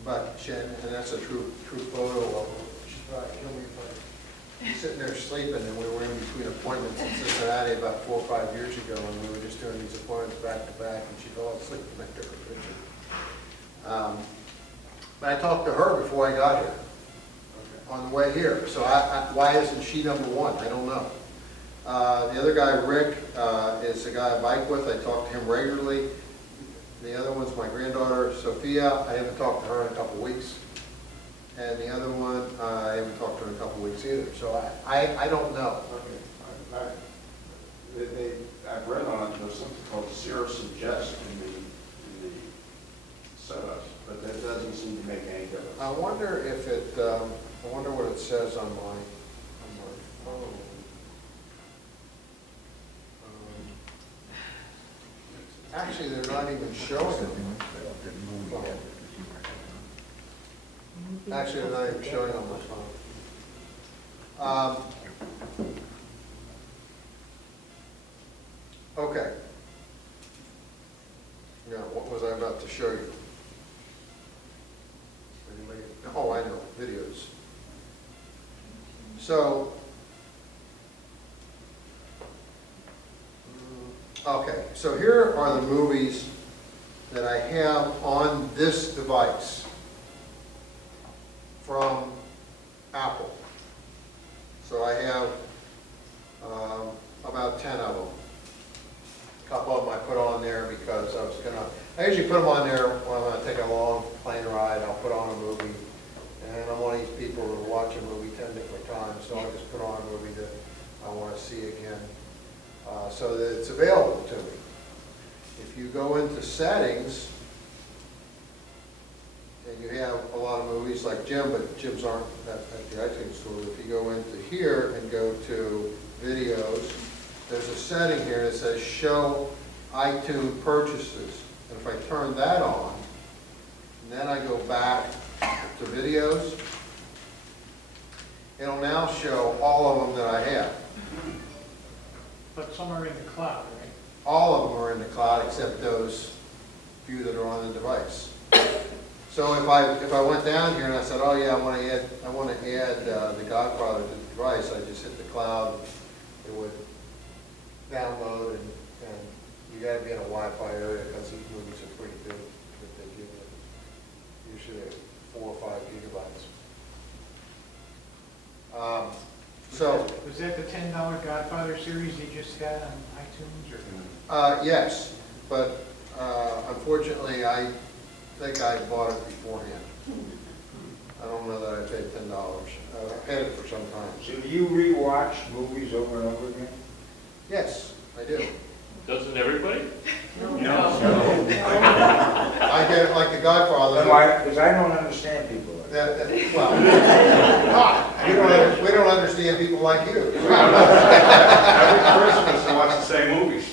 And that's a true photo of her. She's probably kill me if I'm sitting there sleeping, and we were in between appointments in Cincinnati about 4 or 5 years ago, and we were just doing these appointments back to back, and she fell asleep in that different picture. But I talked to her before I got here, on the way here. So why isn't she number 1? I don't know. The other guy, Rick, is the guy I bike with. I talk to him regularly. The other one's my granddaughter, Sophia. I haven't talked to her in a couple weeks. And the other one, I haven't talked to her in a couple weeks either. So I don't know. Okay. I've read on it, there's something called Zero Suggest in the setups, but that doesn't seem to make any difference. I wonder if it, I wonder what it says on my phone. Actually, they're not even showing them. Actually, they're not even showing on my phone. Okay. Now, what was I about to show you? Oh, I know, videos. So, okay, so here are the movies that I have on this device from Apple. So I have about 10 of them. A couple of them I put on there because I usually put them on there when I'm going to take a long plane ride. I'll put on a movie. And I'm one of these people who watch a movie 10 different times, so I just put on a movie that I want to see again, so that it's available to me. If you go into settings, and you have a lot of movies like Jim, but Jim's aren't at the iTunes store. If you go into here and go to videos, there's a setting here that says show iTunes purchases. And if I turn that on, and then I go back to videos, it'll now show all of them that I have. But some are in the cloud, right? All of them are in the cloud except those few that are on the device. So if I went down here and I said, oh yeah, I want to add The Godfather to the device, I just hit the cloud, it would download, and you got to be in a Wi-Fi area because these movies are pretty big that they give you. Usually 4 or 5 gigabytes. Was that the $10 Godfather series you just got on iTunes? Or? Yes, but unfortunately, I think I bought it beforehand. I don't know that I paid $10. I've had it for some time. So do you rewatch movies over and over again? Yes, I do. Doesn't everybody? No. I get it like The Godfather. Because I don't understand people like that. We don't understand people like you. Every Christmas they watch the same movies.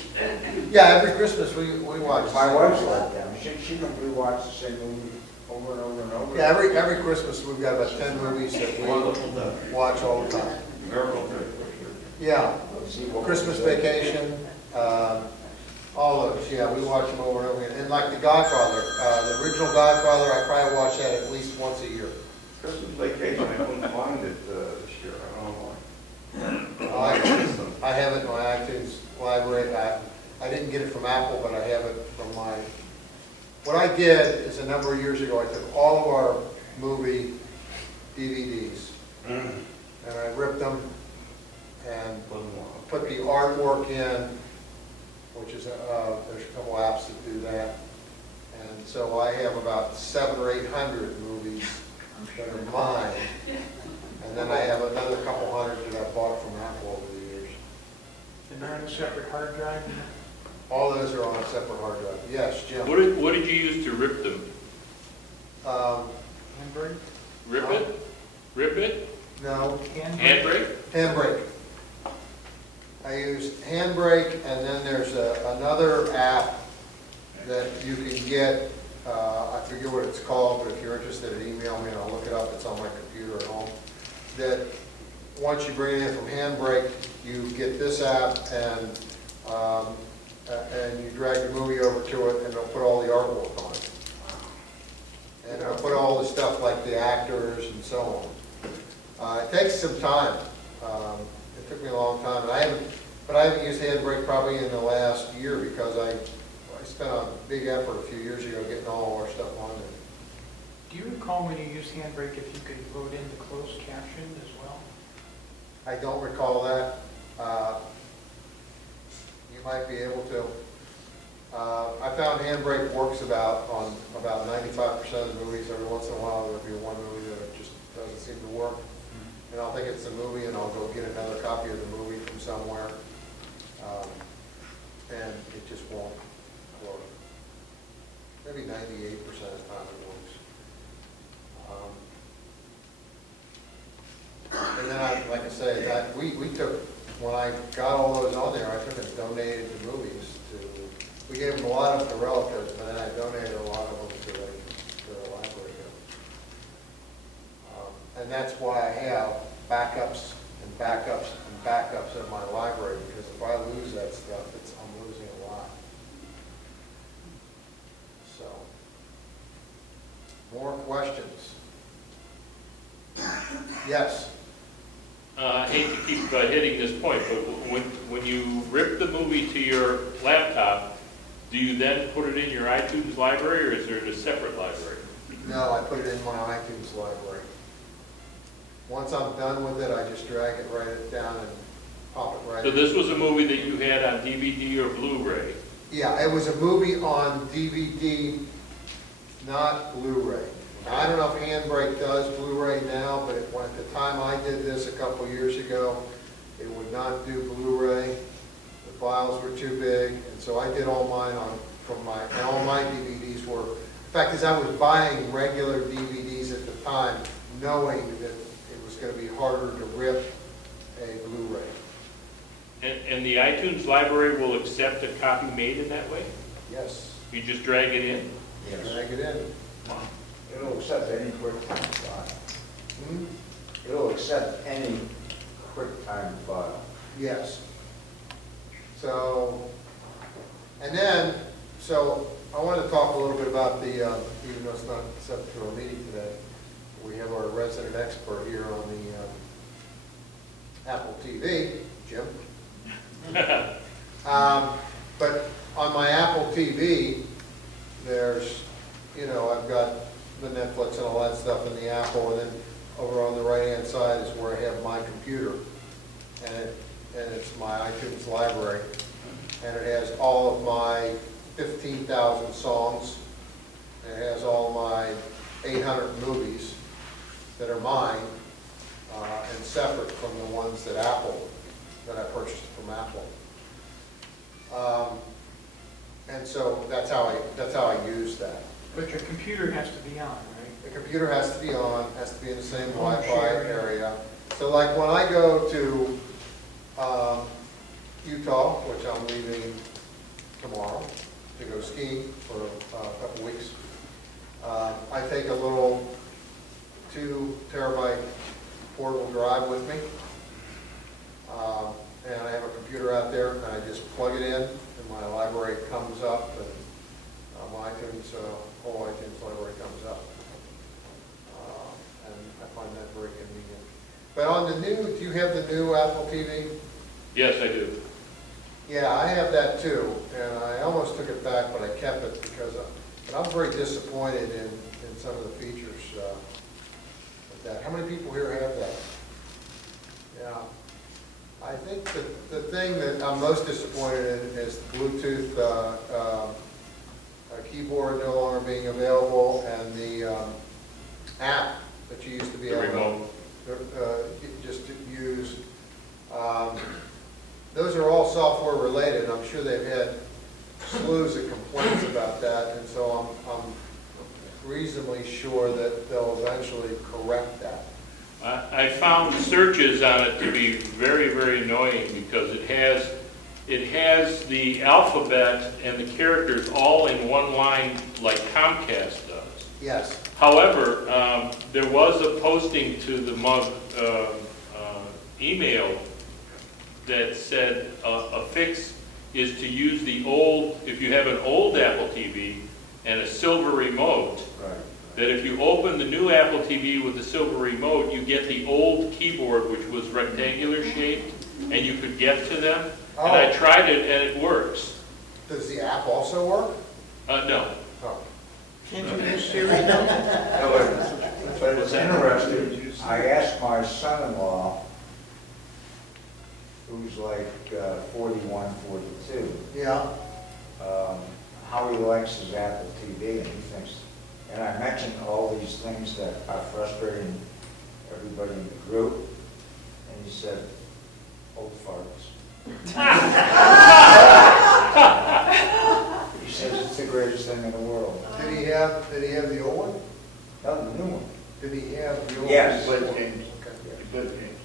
Yeah, every Christmas we watch. My wife's like that. She can rewatch the same movie over and over and over. Yeah, every Christmas we've got about 10 movies that we watch all the time. Yeah, Christmas Vacation, all those. Yeah, we watch them over and over again. And like The Godfather, the original Godfather, I probably watch that at least once a year. Christmas Vacation, I couldn't find it this year, I don't know why. I have it in my iTunes library. I didn't get it from Apple, but I have it from my what I did is a number of years ago, I took all of our movie DVDs and I ripped them and put the artwork in, which is, there's a couple apps that do that. And so I have about 700 or 800 movies that are mine. And then I have another couple hundred that I bought from Apple over the years. And they're on a separate hard drive? All those are on a separate hard drive. Yes, Jim? What did you use to rip them? Handbrake? Rip it? Rip it? No. Handbrake? Handbrake. I use Handbrake, and then there's another app that you can get, I forget what it's called, but if you're interested, email me and I'll look it up. It's on my computer at home. That once you bring it in from Handbrake, you get this app and you drag the movie over to it and it'll put all the artwork on it. And it'll put all the stuff like the actors and so on. It takes some time. It took me a long time, and I haven't used Handbrake probably in the last year because I spent a big effort a few years ago getting all our stuff on there. Do you recall when you used Handbrake if you could load in the closed caption as well? I don't recall that. You might be able to. I found Handbrake works on about 95% of the movies. Every once in a while there'll be one movie that just doesn't seem to work. And I'll think it's a movie and I'll go get another copy of the movie from somewhere. And it just won't work. Maybe 98% of the time it works. And then like I say, we took, when I got all those on there, I took and donated the movies to, we gave them a lot of them to relatives, but then I donated a lot of them to the library. And that's why I have backups and backups and backups in my library, because if I lose that stuff, I'm losing a lot. So, more questions? Yes? I hate to keep hitting this point, but when you rip the movie to your laptop, do you then put it in your iTunes library, or is there a separate library? No, I put it in my iTunes library. Once I'm done with it, I just drag it, write it down, and pop it right in. So this was a movie that you had on DVD or Blu-ray? Yeah, it was a movie on DVD, not Blu-ray. I don't know if Handbrake does Blu-ray now, but at the time I did this a couple years ago, it would not do Blu-ray. The files were too big, and so I did all mine and all my DVDs were, in fact, as I was buying regular DVDs at the time, knowing that it was going to be harder to rip a Blu-ray. And the iTunes library will accept a copy made in that way? Yes. You just drag it in? Yes. Drag it in. It'll accept any QuickTime file. It'll accept any QuickTime file. Yes. So, and then, so I wanted to talk a little bit about the, even though it's not subject to our meeting today, we have our resident expert here on the Apple TV, Jim. But on my Apple TV, there's, I've got the Netflix and all that stuff in the Apple, and then over on the right-hand side is where I have my computer, and it's my iTunes library, and it has all of my 15,000 songs, and it has all my 800 movies that are mine, and separate from the ones that I purchased from Apple. And so that's how I use that. But your computer has to be on, right? The computer has to be on, has to be in the same Wi-Fi area. So like when I go to Utah, which I'm leaving tomorrow to go skiing for a couple weeks, I take a little 2 terabyte portable drive with me. And I have a computer out there, and I just plug it in, and my library comes up, and my iTunes, whole iTunes library comes up. And I find that very convenient. But on the new, do you have the new Apple TV? Yes, I do. Yeah, I have that too, and I almost took it back, but I kept it because, but I'm very disappointed in some of the features with that. How many people here have that? Yeah. I think the thing that I'm most disappointed in is the Bluetooth keyboard no longer being available, and the app that you used to be able to just use. Those are all software related. I'm sure they've had slews of complaints about that, and so I'm reasonably sure that they'll eventually correct that. I found searches on it to be very, very annoying because it has the alphabet and the characters all in one line like Comcast does. Yes. However, there was a posting to the MUG email that said a fix is to use the old, if you have an old Apple TV and a silver remote, that if you open the new Apple TV with the silver remote, you get the old keyboard, which was rectangular shaped, and you could get to them. And I tried it, and it works. Does the app also work? No. Oh. Can't you use Siri though? No, but it's interesting. I asked my son-in-law, who's like 41, 42, Yeah. how he likes his Apple TV, and he thinks, and I mentioned all these things that are frustrating everybody in the group, and he said, old farts. He says it's the greatest thing in the world. Did he have the old one? No, the new one. Did he have the old Yes. one? He played games. Okay. He played games.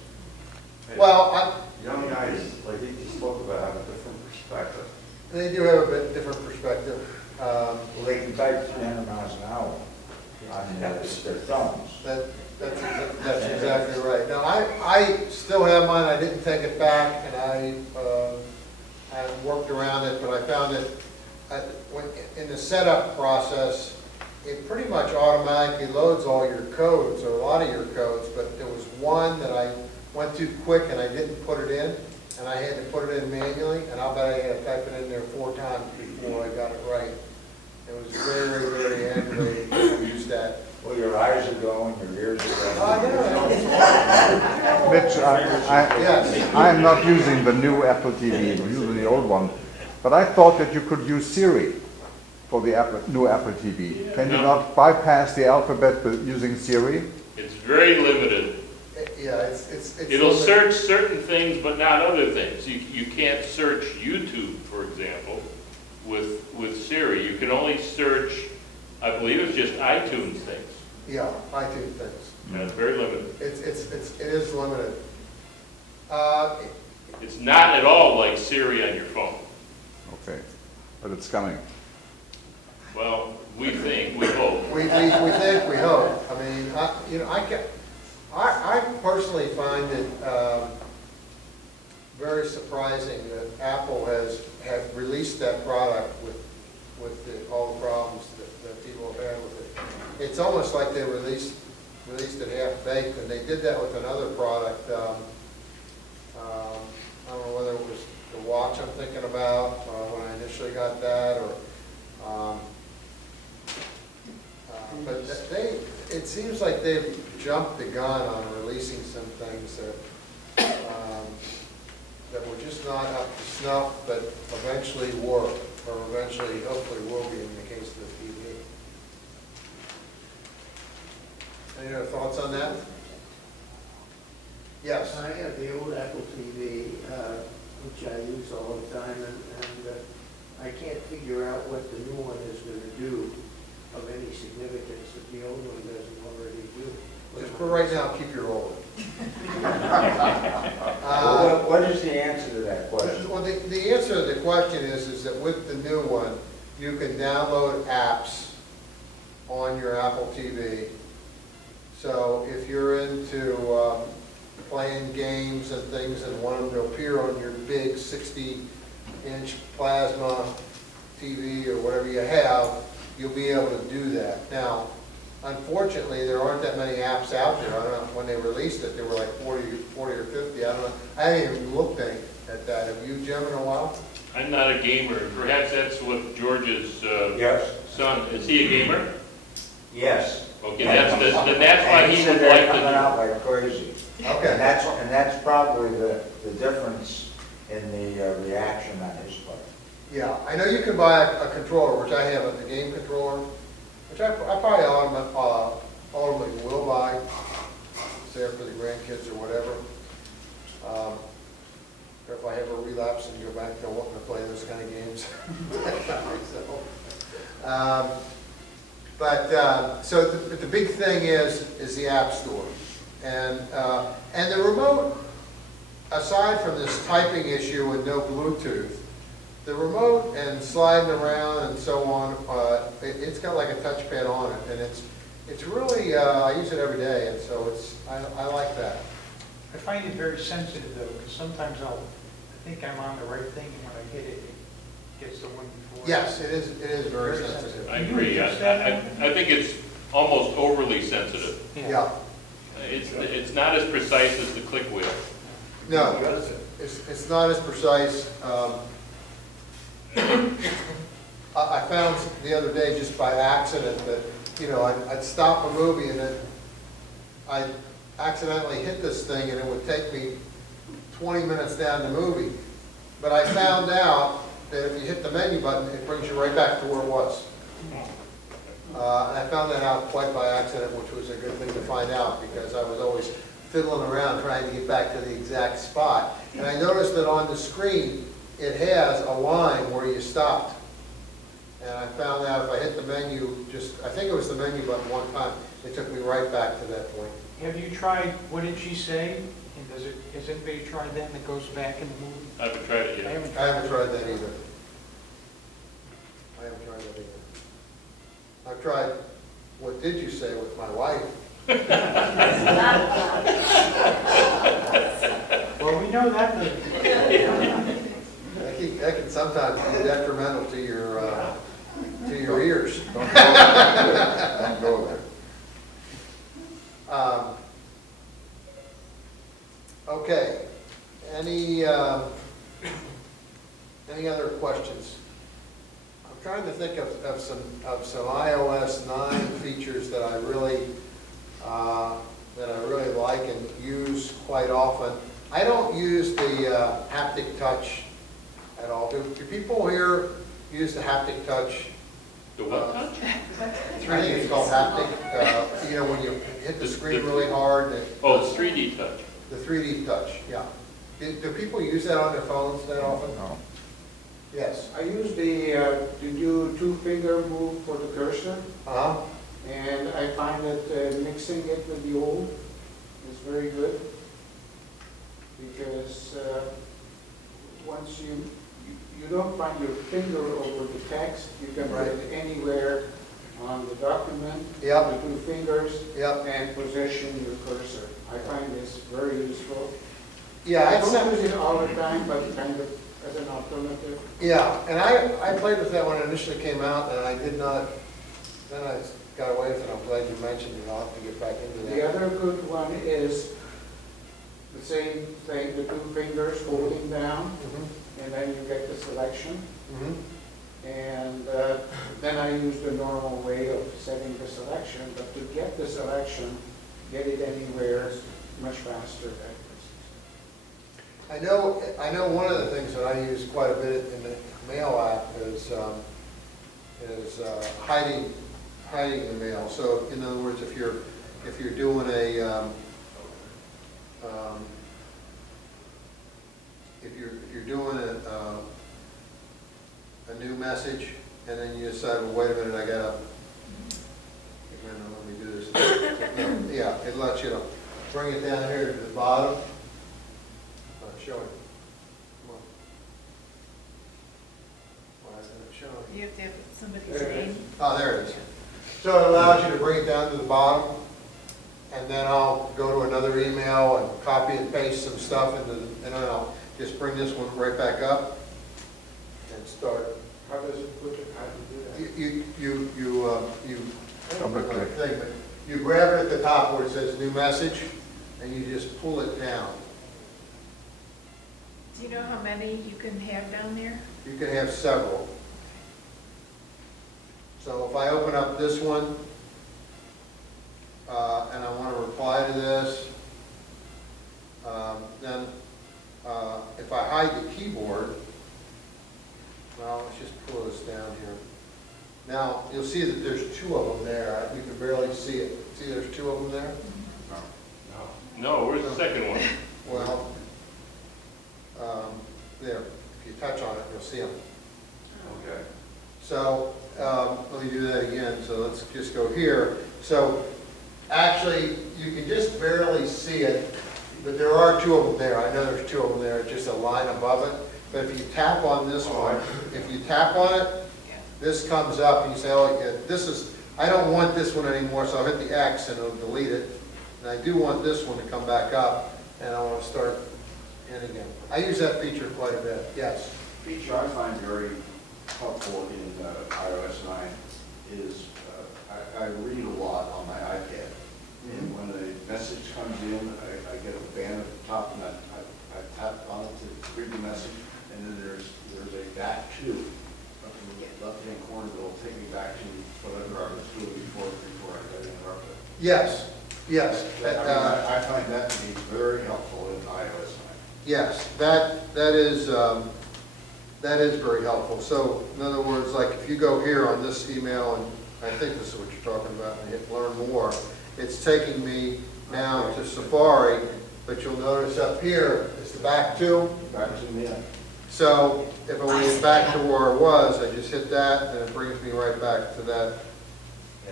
Well, Young guys, like he spoke about, have a different perspective. they do have a bit different perspective. Well, they can type 300 miles an hour on their thumbs. That's exactly right. Now, I still have mine. I didn't take it back, and I worked around it, but I found that in the setup process, it pretty much automatically loads all your codes, or a lot of your codes, but there was one that I went too quick and I didn't put it in, and I had to put it in manually, and I'll bet I had to type it in there 4 times before I got it right. It was very, very aggravating to use that. Well, your eyes are going, your ears are going. Mitch, Mitch, I'm not using the new Apple TV, I'm using the old one, but I thought that you could use Siri for the new Apple TV. Can you not bypass the alphabet with using Siri? It's very limited. Yeah, it's It'll limited. search certain things, but not other things. You can't search YouTube, for example, with Siri. You can only search, I believe it's just iTunes things. Yeah, iTunes things. And it's very limited. It is limited. It's not at all like Siri on your phone. Okay, but it's coming. Well, we think, we hope. We think, we hope. I mean, I personally find it very surprising that Apple has released that product with all the problems that people have had with it. It's almost like they released it half-baked, and they did that with another product. I don't know whether it was the watch I'm thinking about when I initially got that, or but it seems like they've jumped the gun on releasing some things that were just not up to snuff, but eventually were, or eventually, hopefully, will be in the case of the TV. Any other thoughts on that? Yes. I have the old Apple TV, which I use all the time, and I can't figure out what the new one is going to do of any significance that the old one doesn't already do. Just for right now, keep your old one. What is the answer to that question? Well, the answer to the question is that with the new one, you can download apps on your Apple TV. So if you're into playing games and things and want them to appear on your big 60-inch plasma TV or whatever you have, you'll be able to do that. Now, unfortunately, there aren't that many apps out there. I don't know, when they released it, there were like 40 or 50. I don't know. I haven't even looked at that. Have you, Jim, in a while? I'm not a gamer. Perhaps that's what George's Yes. son, is he a gamer? Yes. Okay, then that's why And he said would they're like coming to out like crazy. Okay. And that's probably the difference in the reaction on his part. Yeah, I know you can buy a controller, which I have, a game controller, which I probably ultimately will buy, say for the grandkids or whatever. Or if I have a relapse and go back to wanting to play those kind of games. So the big thing is the App Store. And the remote, aside from this typing issue and no Bluetooth, the remote and sliding around and so on, it's got like a touchpad on it, and it's really, I use it every day, and so I like that. I find it very sensitive though, because sometimes I think I'm on the right thing, and when I hit it, it gets the one before. Yes, it is very sensitive. I agree. I think it's almost overly sensitive. Yeah. It's not as precise as the click wheel. No, it's not as precise. I found the other day just by accident that, I'd stop a movie and then I'd accidentally hit this thing and it would take me 20 minutes down the movie. But I found out that if you hit the menu button, it brings you right back to where it was. And I found that out quite by accident, which was a good thing to find out because I was always fiddling around trying to get back to the exact spot. And I noticed that on the screen, it has a line where you stopped. And I found out if I hit the menu, I think it was the menu button one time, it took me right back to that point. Have you tried, what did she say? And has anybody tried that and it goes back in the movie? I haven't tried it yet. I haven't I haven't tried that either. I've tried, what did you say with my wife? Well, we know that. That can sometimes be detrimental to your ears. Don't go there. Don't go there. Okay, any other questions? I'm trying to think of some iOS 9 features that I really like and use quite often. I don't use the haptic touch at all. Do people here use the haptic touch? The what touch? I think it's called haptic. When you hit the screen really hard. Oh, it's 3D touch. The 3D touch, yeah. Do people use that on their phones that often? No. Yes. I use to do two-finger move for the cursor, and I find that mixing it with the old is very good, because once you don't find your finger over the text, you can write it anywhere on the document, Yep. the two fingers, Yep. and position your cursor. I find this very useful. Yeah, I don't use it all the time, but kind of as an alternative. Yeah, and I played with that when it initially came out, and I did not, then I got away with it. I'm glad you mentioned it. I'll have to get back into that. The other good one is the same thing, the two fingers holding down, and then you get the selection. And then I use the normal way of setting the selection, but to get the selection, get it anywhere much faster. I know one of the things that I use quite a bit in the mail app is hiding the mail. So in other words, if you're doing if you're doing a new message, and then you decide, well, wait a minute, let me do this. Yeah, it lets you bring it down here to the bottom. Show it. Come on. Why isn't it showing? You have to have somebody's name. Oh, there it is. So it allows you to bring it down to the bottom, and then I'll go to another email and copy and paste some stuff and then I'll just bring this one right back up and start. How does it put it, how do you do that? You thing, but you grab it at the top where it says new message, and you just pull it down. Do you know how many you can have down there? You can have several. So if I open up this one, and I want to reply to this, then if I hide the keyboard, well, let's just pull this down here. Now, you'll see that there's two of them there. You can barely see it. See, there's two of them there? No, where's the second one? Well, there. If you touch on it, you'll see them. Okay. So, let me do that again. So let's just go here. So, actually, you can just barely see it, but there are two of them there. I know there's two of them there, just a line above it. But if you tap on this one, if you tap on it, this comes up and you say, oh, yeah, this is, I don't want this one anymore, so I'll hit the X and it'll delete it. And I do want this one to come back up, and I want to start in again. I use that feature quite a bit, yes. Feature I find very helpful in iOS 9 is I read a lot on my iPad. And when a message comes in, I get a band at the top, and I tap on it to read the message, and then there's a back to up in the left-hand corner that will take me back to whatever I was doing before I got interrupted. Yes, yes. I find that to be very helpful in iOS 9. Yes, that is very helpful. So, in other words, like if you go here on this email, and I think this is what you're talking about, and hit Learn More, it's taking me now to Safari, but you'll notice up here is the back to. Back to me. So, if I want to get back to where I was, I just hit that, and it brings me right back to that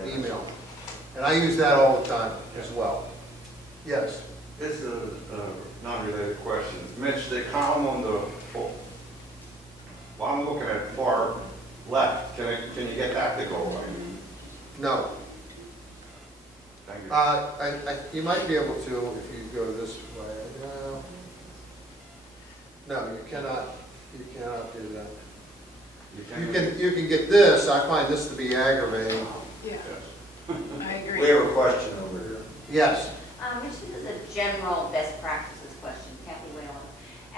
email. And I use that all the time as well. Yes? This is a non-related question. Mitch, the column on the, well, I'm looking at far left. Can you get that to go away? No. Thank you. You might be able to if you go this way. No, you cannot do that. You can get this. I find this to be aggravating. Yeah, I agree. We have a question over here. Yes. Which is a general best practices question, Kathy Whalen.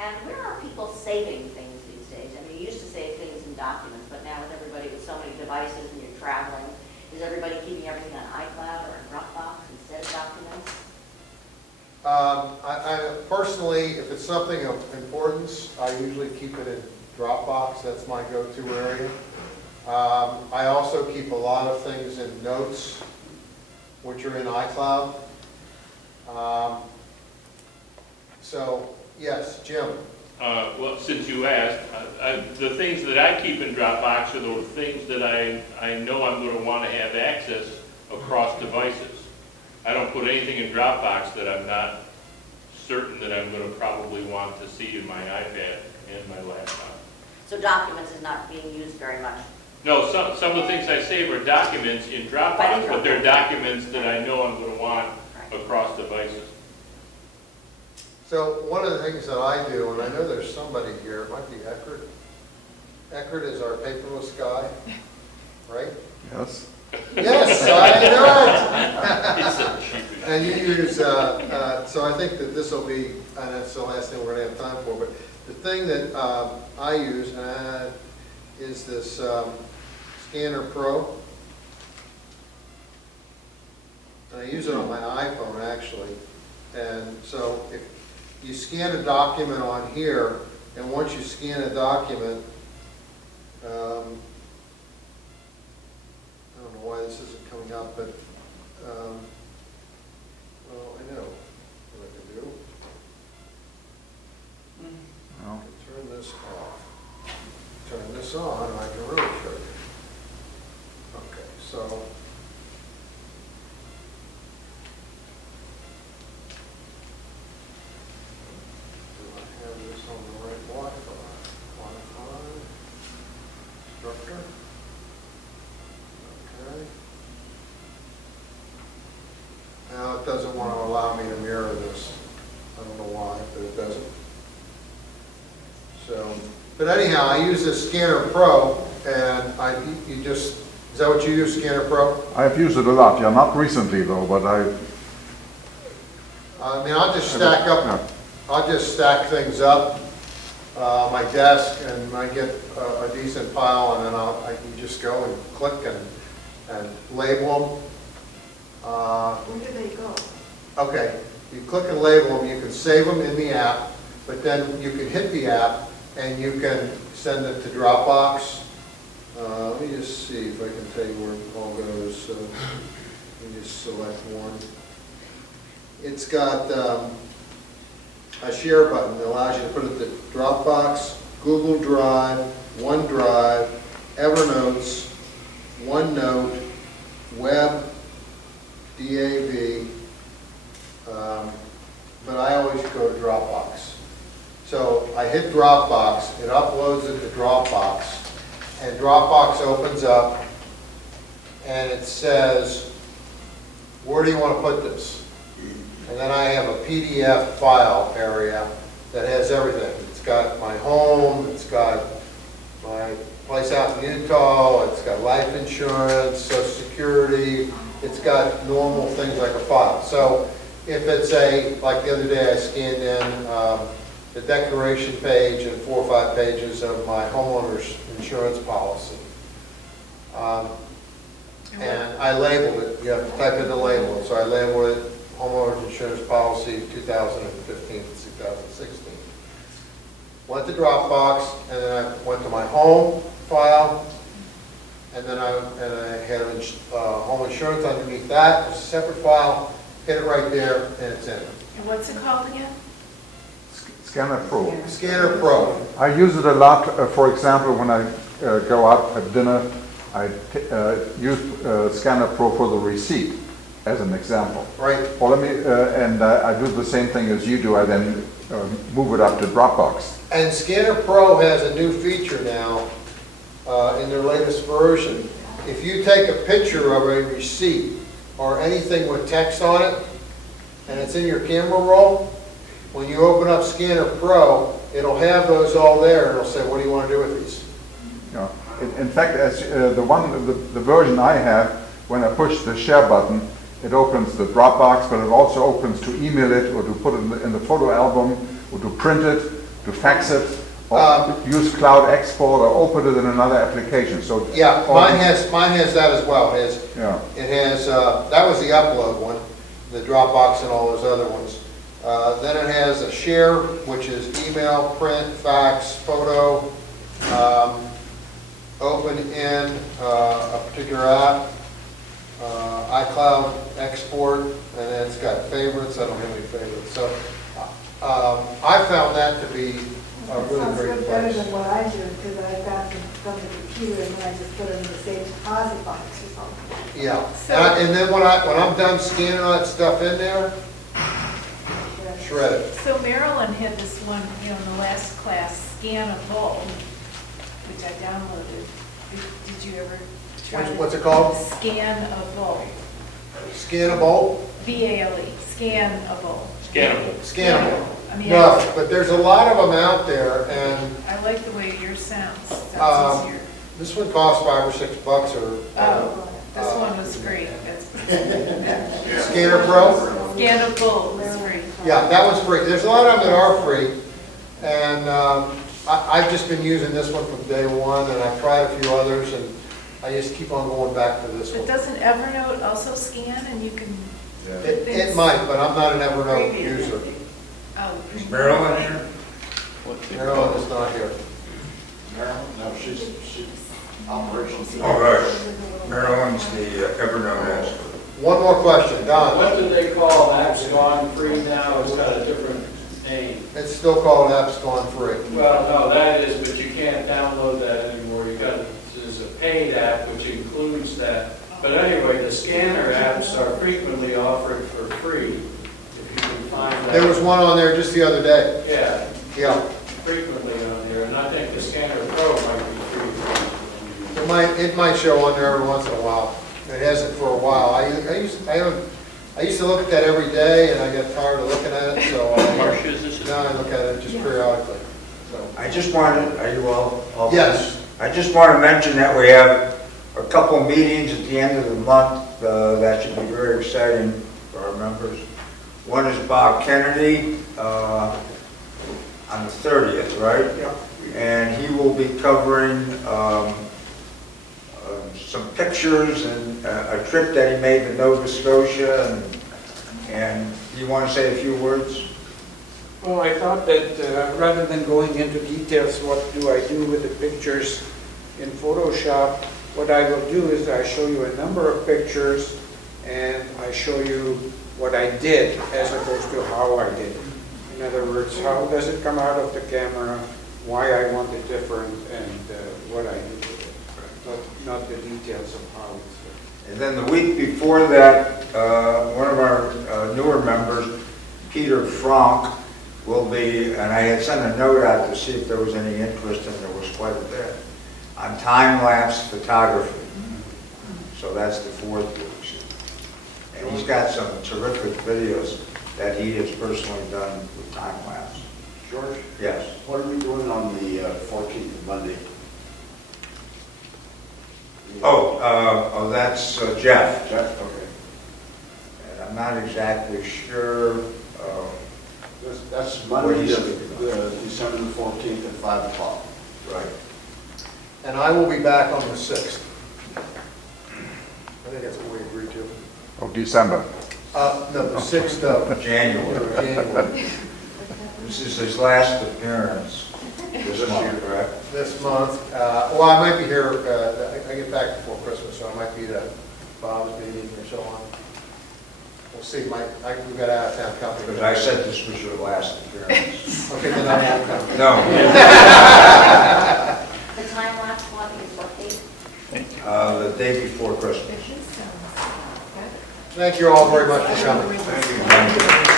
And where are people saving things these days? I mean, you used to save things in documents, but now with everybody with so many devices and you're traveling, is everybody keeping everything on iCloud or in Dropbox instead of documents? I personally, if it's something of importance, I usually keep it in Dropbox. That's my go-to area. I also keep a lot of things in Notes, which are in iCloud. So, yes, Jim. Well, since you asked, the things that I keep in Dropbox are the things that I know I'm going to want to have access across devices. I don't put anything in Dropbox that I'm not certain that I'm going to probably want to see in my iPad and my laptop. So documents is not being used very much. No, some of the things I save are documents in Dropbox, but they're documents that I know I'm going to want across devices. So one of the things that I do, and I know there's somebody here, it might be Eckert. Eckert is our paperless guy, right? Yes. Yes, I know it. And you use, so I think that this will be, and that's the last thing we're going to have time for, but the thing that I use is this Scanner Pro. And I use it on my iPhone, actually. And so if you scan a document on here, and once you scan a document, I don't know why this isn't coming up, but, well, I know what I can do. I can turn this off. Turn this on, and I can really show you. Okay, so. Have this on the right Wi-Fi. Instructor. Okay. Now it doesn't want to allow me to mirror this. I don't know why, but it doesn't. So, but anyhow, I use this Scanner Pro, and is that what you use, Scanner Pro? I've used it a lot, yeah, not recently though, but I mean, I'll just stack up. Yeah. I'll just stack things up on my desk, and I get a decent pile, and then I can just go and click, and and label them. Where do they go? Okay, you click and label them, you can save them in the app, but then you can hit the app and you can send it to Dropbox. Let me just see if I can tell you where it all goes. Let me just select one. It's got a share button that allows you to put it to Dropbox, Google Drive, OneDrive, Evernote, OneNote, Web, DAV, but I always go to Dropbox. So I hit Dropbox, it uploads it to Dropbox, and Dropbox opens up, and it says, where do you want to put this? And then I have a PDF file area that has everything. It's got my home, it's got my place out in Utah, it's got life insurance, Social Security, it's got normal things like a file. So if it's like the other day I scanned in the declaration page and 4 or 5 pages of my homeowner's insurance policy. And I labeled it, you have to type in the label, so I labeled it homeowner's insurance policy 2015 to 2016. Went to Dropbox, and then I went to my home file, and then I had home insurance underneath that. It's a separate file. Hit it right there, and it's in. And what's it called again? Scanner Pro. Scanner Pro. I use it a lot. For example, when I go out at dinner, I use Scanner Pro for the receipt, as an example. Right. Well, I do the same thing as you do. I then move it up to Dropbox. And Scanner Pro has a new feature now in their latest version. If you take a picture of a receipt or anything with text on it, and it's in your camera roll, when you open up Scanner Pro, it'll have those all there, and it'll say, what do you want to do with these? Yeah. In fact, as the version I have, when I push the share button, it opens the Dropbox, but it also opens to email it, or to put it in the photo album, or to print it, to fax it, or use cloud export, or open it in another application. So yeah, mine has that as well. It has that was the upload one, the Dropbox and all those other ones. Then it has a share, which is email, print, fax, photo, open in a particular app, iCloud export, and then it's got favorites. I don't have any favorites. So I found that to be a really great place. Better than what I do, because I've got them from the computer and I just put them in the safe deposit box or something. Yeah, So, and then when I'm done scanning all that stuff in there, shred it. So Marilyn had this one, in the last class, Scan a Bowl, which I downloaded. Did you ever try it? What's it called? Scan a Bowl. Scannable? B-A-L-E, Scan a Bowl. Scannable. Scannable. I mean, No, but there's a lot of them out there, and I like the way yours sounds easier. this one costs $5 or $6, or This one was free. Scanner Pro. Scannable was free. Yeah, that one's free. There's a lot of them that are free, and I've just been using this one from day one, and I've tried a few others, and I just keep on going back to this But one. doesn't Evernote also scan and you can? It might, but I'm not an Evernote user. Oh. Is Marilyn here? Marilyn is not here. Marilyn? No, she's operations. All right. Marilyn's the Evernote expert. One more question, Don. What do they call apps gone free now? It's got a different name. It's still called Apps Gone Free. Well, no, that is, but you can't download that anymore. There's a paid app which includes that. But anyway, the scanner apps are frequently offered for free, if you can find that. There was one on there just the other day. Yeah, Yeah. frequently on there, and I think the Scanner Pro might be free. It might show on there every once in a while. It hasn't for a while. I used to look at that every day, and I got tired of looking at it, so now I look at it just periodically. So. I just wanted, are you all? Yes. I just want to mention that we have a couple of meetings at the end of the month that should be very exciting for our members. One is Bob Kennedy on the 30th, right? Yeah. And he will be covering some pictures and a trip that he made to Nova Scotia, and you want to say a few words? Well, I thought that rather than going into details, what do I do with the pictures in Photoshop, what I will do is I show you a number of pictures and I show you what I did as opposed to how I did it. In other words, how does it come out of the camera, why I want it different, and what I did with it, not the details of how it's done. And then the week before that, one of our newer members, Peter Frank, will be, and I had sent a note out to see if there was any interest, and there was quite a bit, on time-lapse photography. So that's the fourth week. And he's got some terrific videos that he has personally done with time-lapse. George? Yes. What are we doing on the 14th, Monday? Oh, that's Jeff. Jeff, okay. And I'm not exactly sure. That's Monday, December the 14th at 5 o'clock. Right. And I will be back on the 6th. I think that's what we agreed to. Of December. No, the 6th of January. This is his last appearance this month, correct? This month. Well, I might be here, I get back before Christmas, so I might be at Bob's meeting or so on. We'll see, we've got out-of-town company. Because I said this was your last appearance. Okay, then I won't come. No. The time-lapse one is what date? The day before Christmas. Thank you all very much for coming. Thank you.